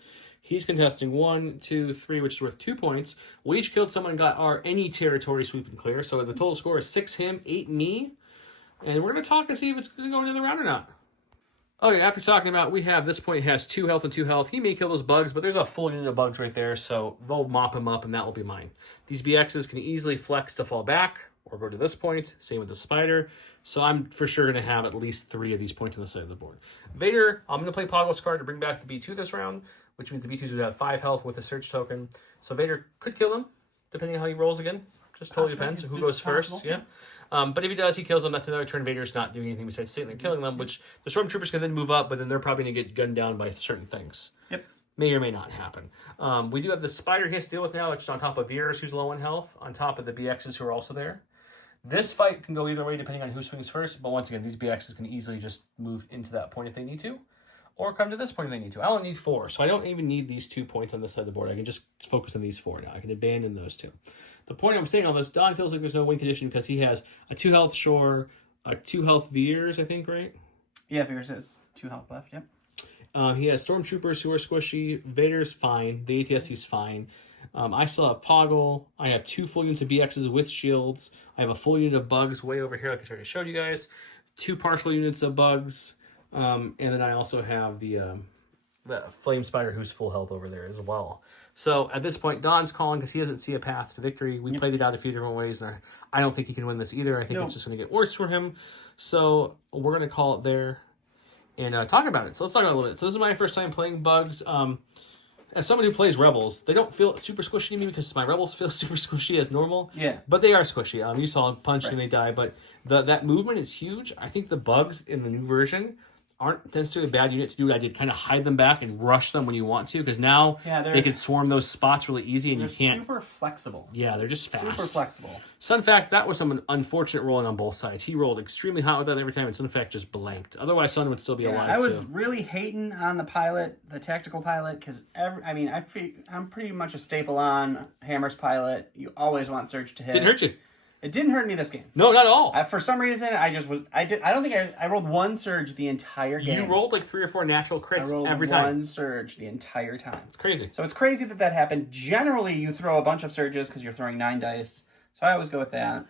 He's contesting 1, 2, 3, which is worth 2 points. We each killed someone and got our any territory sweep and clear. So the total score is 6 him, 8 me. And we're going to talk and see if it's going to go into the round or not. Okay, after talking about, we have, this point has 2 health and 2 health. He may kill those bugs, but there's a full unit of bugs right there, so they'll mop him up, and that will be mine. These BXs can easily flex to fall back, or go to this point. Same with the spider. So I'm for sure going to have at least 3 of these points on the side of the board. Vader, I'm going to play Poggle's card to bring back the B2 this round, which means the B2s would have 5 health with a search token. So Vader could kill him, depending on how he rolls again. Just totally depends who goes first. Yeah. But if he does, he kills them. That's another turn. Vader's not doing anything besides sitting there killing them, which the Stormtroopers can then move up, but then they're probably going to get gunned down by certain things. Yep. May or may not happen. We do have the spider he has to deal with now, which is on top of Veers, who's low in health, on top of the BXs who are also there. This fight can go either way depending on who swings first, but once again, these BXs can easily just move into that point if they need to, or come to this point if they need to. I only need 4, so I don't even need these 2 points on this side of the board. I can just focus on these 4 now. I can abandon those 2. The point I'm saying all this, Don feels like there's no win condition because he has a 2 health Shore, a 2 health Veers, I think, right? Yeah, Veers has 2 health left, yep. He has Stormtroopers who are squishy. Vader's fine. The ATST's fine. I still have Poggle. I have 2 full units of BXs with shields. I have a full unit of bugs way over here, like I already showed you guys. 2 partial units of bugs. And then I also have the Flame Spider who's full health over there as well. So at this point, Don's calling because he doesn't see a path to victory. We played it out a few different ways, and I don't think he can win this either. I think it's just going to get worse for him. So we're going to call it there and talk about it. So let's talk about it a little bit. So this is my first time playing bugs. As someone who plays Rebels, they don't feel super squishy to me because my Rebels feel super squishy as normal. Yeah. But they are squishy. You saw them punch and they die, but that movement is huge. I think the bugs in the new version aren't necessarily a bad unit to do. I did kind of hide them back and rush them when you want to, because now they can swarm those spots really easy, and you can't. Super flexible. Yeah, they're just fast. Super flexible. Sun Fact, that was some unfortunate rolling on both sides. He rolled extremely hot with that every time, and Sun Fact just blanked. Otherwise, Sun would still be alive. I was really hating on the pilot, the tactical pilot, because I'm pretty much a staple on Hammer's pilot. You always want Surge to hit. Didn't hurt you. It didn't hurt me this game. No, not at all. For some reason, I don't think I rolled one Surge the entire game. You rolled like 3 or 4 natural crits every time. I rolled one Surge the entire time. It's crazy. So it's crazy that happened. Generally, you throw a bunch of Surges because you're throwing 9 dice. So I always go with that.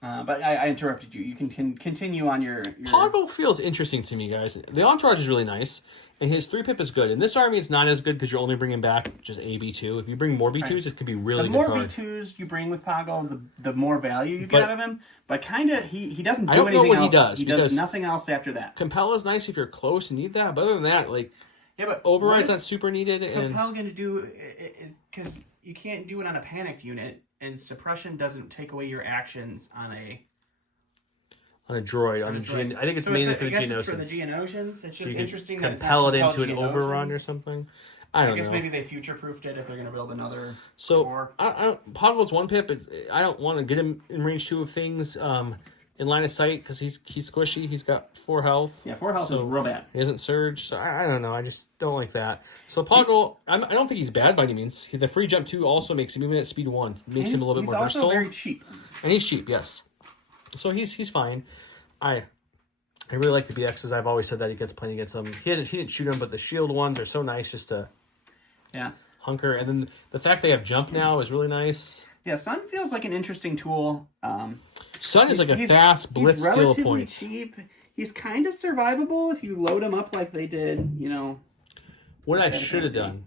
But I interrupted you. You can continue on your... Poggle feels interesting to me, guys. The entourage is really nice, and his 3-pip is good. In this army, it's not as good because you're only bringing back just a B2. If you bring more B2s, it could be really good. The more B2s you bring with Poggle, the more value you get out of him. But kind of, he doesn't do anything else. I don't know what he does. He does nothing else after that. Compel is nice if you're close and need that, but other than that, like... Yeah, but Override's not super needed. Compel going to do... Because you can't do it on a panicked unit, and suppression doesn't take away your actions on a droid. I think it's mainly for the Geonosians. For the Geonosians, it's just interesting that it's not compel it into an overrun or something. I don't know. I guess maybe they future-proofed it if they're going to build another. So Poggle's 1-pip. I don't want to get him in range 2 of things in line of sight because he's squishy. He's got 4 health. Yeah, 4 health is real bad. He doesn't surge. So I don't know. I just don't like that. So Poggle, I don't think he's bad by any means. The free jump 2 also makes him even at speed 1. Makes him a little bit more versatile. He's also very cheap. And he's cheap, yes. So he's fine. I really like the BXs. I've always said that he gets playing against them. He didn't shoot them, but the shield ones are so nice just to hunker. And then the fact they have jump now is really nice. Yeah, Sun feels like an interesting tool. Sun is like a fast blitz steal point. He's relatively cheap. He's kind of survivable if you load him up like they did, What I should have done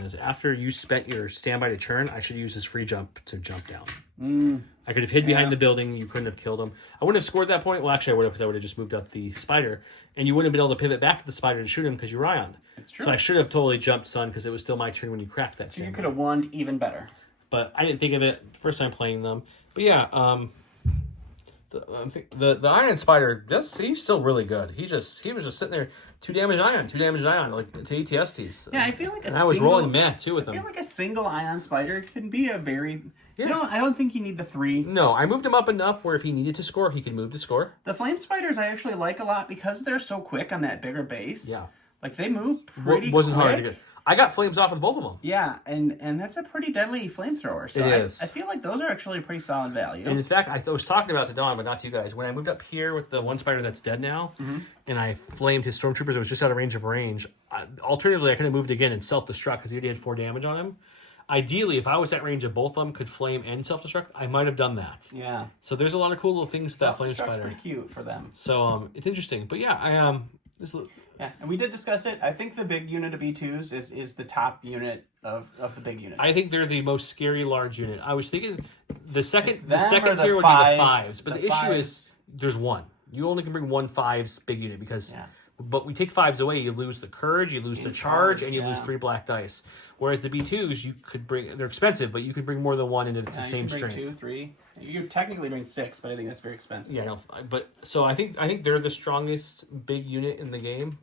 is after you spent your standby to turn, I should use his free jump to jump down. I could have hid behind the building. You couldn't have killed him. I wouldn't have scored that point. Well, actually, I would have because I would have just moved up the spider. And you wouldn't have been able to pivot back to the spider to shoot him because you Ryon. That's true. So I should have totally jumped Sun because it was still my turn when you cracked that standby. So you could have won even better. But I didn't think of it first time playing them. But yeah, the Ion Spider, he's still really good. He was just sitting there, 2 damage Ion, like to ATSTs. Yeah, I feel like I was rolling meh too with him. I feel like a single Ion Spider can be a very... Yeah. I don't think you need the 3. No, I moved him up enough where if he needed to score, he could move to score. The Flame Spiders I actually like a lot because they're so quick on that bigger base. Yeah. Like, they move pretty wasn't quick. hard to get. I got flames off with both of them. Yeah, and that's a pretty deadly flamethrower. So it is. I feel like those are actually a pretty solid value. And in fact, I was talking about it to Don, but not to you guys. When I moved up here with the 1 spider that's dead now, and I flamed his stormtroopers, it was just out of range. Alternatively, I could have moved again and self-destruct because he already had 4 damage on him. Ideally, if I was at range of both of them, could flame and self-destruct, I might have done that. Yeah. So there's a lot of cool little things to that flame spider. Pretty cute for them. So it's interesting. But yeah, Yeah, and we did discuss it. I think the big unit of B2s is the top unit of the big units. I think they're the most scary large unit. I was thinking the second tier would be the 5s, but the issue is there's 1. You only can bring 1 5s big unit because... Yeah. But we take 5s away, you lose the courage, you lose the charge, and you lose 3 black dice. Whereas the B2s, you could bring... They're expensive, but you could bring more than 1 and it's the same strength. 2, 3. You technically bring 6, but I think that's very expensive. Yeah, so I think they're the strongest big unit in the game.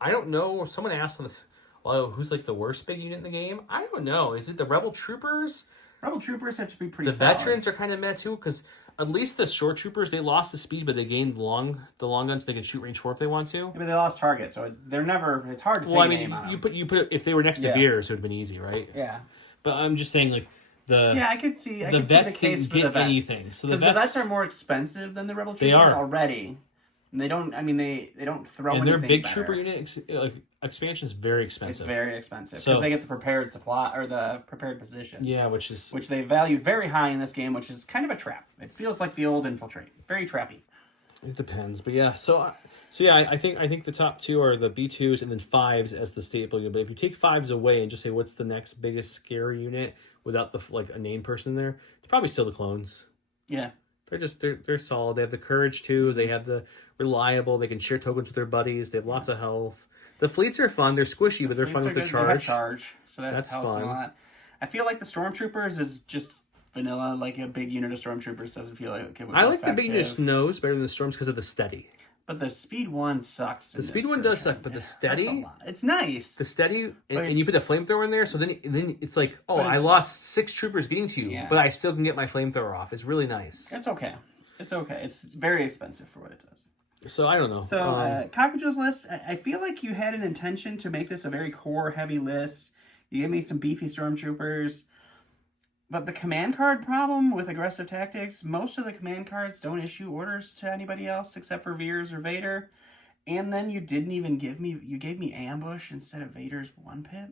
I don't know. Someone asked on this, who's like the worst big unit in the game? I don't know. Is it the Rebel Troopers? Rebel Troopers have to be pretty. The veterans are kind of meh too, because at least the short troopers, they lost the speed, but they gained the long guns. They can shoot range 4 if they want to. Yeah, but they lost target, so they're never. It's hard to. Well, I mean, you put if they were next to Veers, it would have been easy, right? Yeah. But I'm just saying, like I could see the vets didn't get anything. So the vets are more expensive than the Rebel Troopers already. And they don't. I mean, they don't throw. And their big trooper unit expansion is very expensive. It's very expensive because they get the prepared supply or the prepared position. Yeah, which they value very high in this game, which is kind of a trap. It feels like the old Infiltrate, very trappy. It depends, but yeah. So yeah, I think the top 2 are the B2s and then 5s as the staple unit. But if you take 5s away and just say what's the next biggest scary unit without a named person in there, it's probably still the clones. Yeah. They're solid. They have the courage too. They have the reliable. They can share tokens with their buddies. They have lots of health. The fleets are fun. They're squishy, but they're fun with the charge. So that's fun. A lot. I feel like the Stormtroopers is just vanilla. Like a big unit of Stormtroopers doesn't feel like it would. I like the big unit of Snows better than the Storms because of the steady. But the speed one sucks. The speed one does suck, but the steady, it's nice. The steady, and you put the flamethrower in there, so then it's like, oh, I lost 6 troopers getting to you, but I still can get my flamethrower off. It's really nice. It's okay. It's okay. It's very expensive for what it does. So I don't know. So Kakujo's list, I feel like you had an intention to make this a very core heavy list. You gave me some beefy stormtroopers. But the command card problem with aggressive tactics, most of the command cards don't issue orders to anybody else except for Veers or Vader. And then you didn't even give me, you gave me ambush instead of Vader's 1-pip,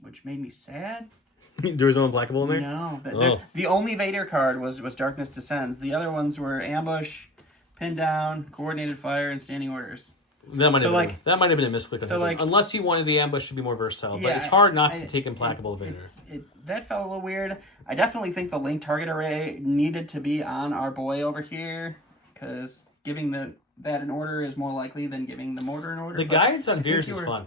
which made me sad. There was no unblackable in there? No. The only Vader card was Darkness Descends. The other ones were ambush, pin down, coordinated fire, and standing orders. That might have been a misclick on his end. Unless he wanted the ambush to be more versatile. But it's hard not to take implacable Vader. That felt a little weird. I definitely think the link target array needed to be on our boy over here, because giving that an order is more likely than giving the mortar an order. The guidance on Veers is fun.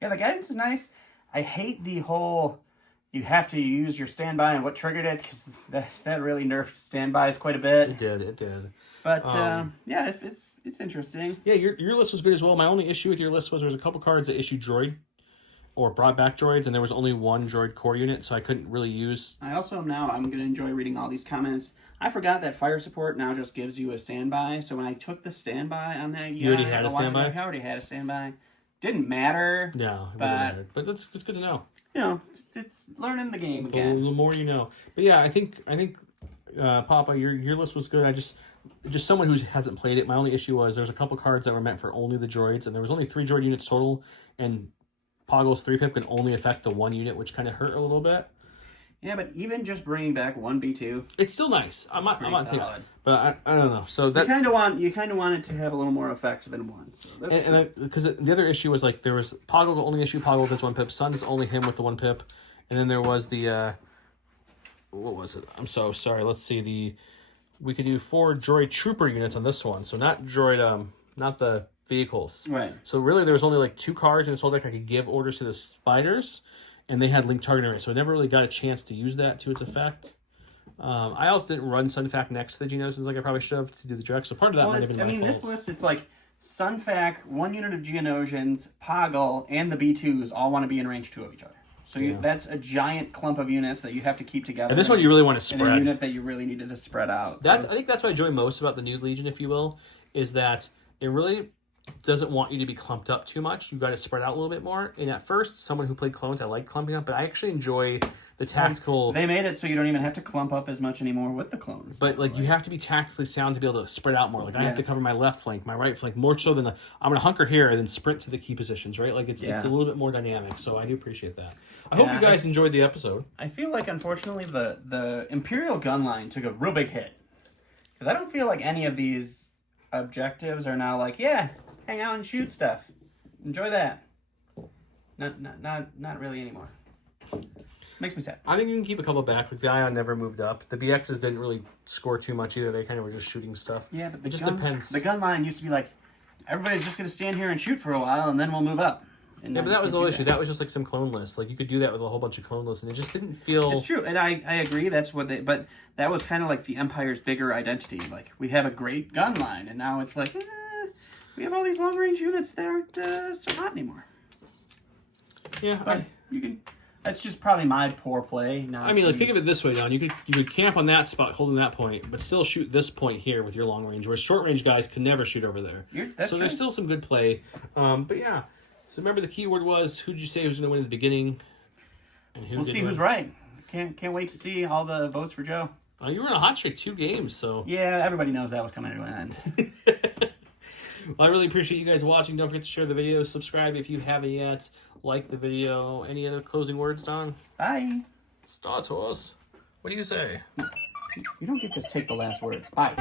Yeah, the guidance is nice. I hate the whole you have to use your standby and what triggered it, because that really nerfed standbys quite a bit. It did. But yeah, it's interesting. Yeah, your list was good as well. My only issue with your list was there was a couple cards that issued droid or brought back droids, and there was only one droid core unit, so I couldn't really use. I'm going to enjoy reading all these comments. I forgot that fire support now just gives you a standby. So when I took the standby on that, you already had a standby. I already had a standby. Didn't matter. Yeah, it mattered. But that's good to know. You know, it's learning the game again. The more you know. But yeah, I think Papa, your list was good. I just someone who hasn't played it. My only issue was there's a couple cards that were meant for only the droids, and there was only 3 droid units total, and Poggle's 3-pip can only affect the 1 unit, which kind of hurt a little bit. Yeah, but even just bringing back 1 B2, it's still nice. I'm not taking it, but I don't know. So that you kind of want it to have a little more effect than 1. So because the other issue was like there was Poggle the only issue Poggle with his 1-pip. Sun is only him with the 1-pip, and then there was the what was it? I'm so sorry. Let's see we could do 4 droid trooper units on this one. So not droid not the vehicles. Right. So really there was only like 2 cards in this whole deck I could give orders to the spiders, and they had link target array, so I never really got a chance to use that to its effect. I also didn't run Sunfac next to the Geonosians like I probably should have to do the direct, so part of that might have been my fault. This list, it's like Sunfac, 1 unit of Geonosians, Poggle, and the B2s all want to be in range 2 of each other. So that's a giant clump of units that you have to keep together. And this one you really want to spread. And a unit that you really needed to spread out. I think that's what I enjoy most about the new Legion, if you will, is that it really doesn't want you to be clumped up too much. You've got to spread out a little bit more. And at first, someone who played clones, I like clumping up, but I actually enjoy the tactical. They made it so you don't even have to clump up as much anymore with the clones. But like you have to be tactically sound to be able to spread out more. Like I have to cover my left flank, my right flank, more so than I'm going to hunker here and then sprint to the key positions, right? Like it's a little bit more dynamic. So I do appreciate that. I hope you guys enjoyed the episode. I feel like unfortunately the Imperial gun line took a real big hit, because I don't feel like any of these objectives are now like hang out and shoot stuff. Enjoy that. Not really anymore. Makes me sad. I think you can keep a couple back. Like the Ion never moved up. The BXs didn't really score too much either. They kind of were just shooting stuff. Yeah, but it just depends. The gun line used to be like, everybody's just going to stand here and shoot for a while, and then we'll move up. Yeah, but that was the whole issue. That was just like some clone lists. Like you could do that with a whole bunch of clone lists, and it just didn't feel. It's true, and I agree. That's what but that was kind of like the Empire's bigger identity. Like we have a great gun line, and now it's like we have all these long range units that aren't so hot anymore. Yeah, but you can. That's just probably my poor play. I mean, like think of it this way, Don. You could camp on that spot, holding that point, but still shoot this point here with your long range, where short range guys can never shoot over there. So there's still some good play. But yeah. So remember the keyword was who'd you say was going to win at the beginning, and who? We'll see who's right. Can't wait to see all the votes for Joe. You were in a hot streak, 2 games, so yeah, everybody knows that was coming to an end. Well, I really appreciate you guys watching. Don't forget to share the video, subscribe if you haven't yet, like the video. Any other closing words, Don? Bye. Star Tours. What do you say? You don't get to take the last words. Bye.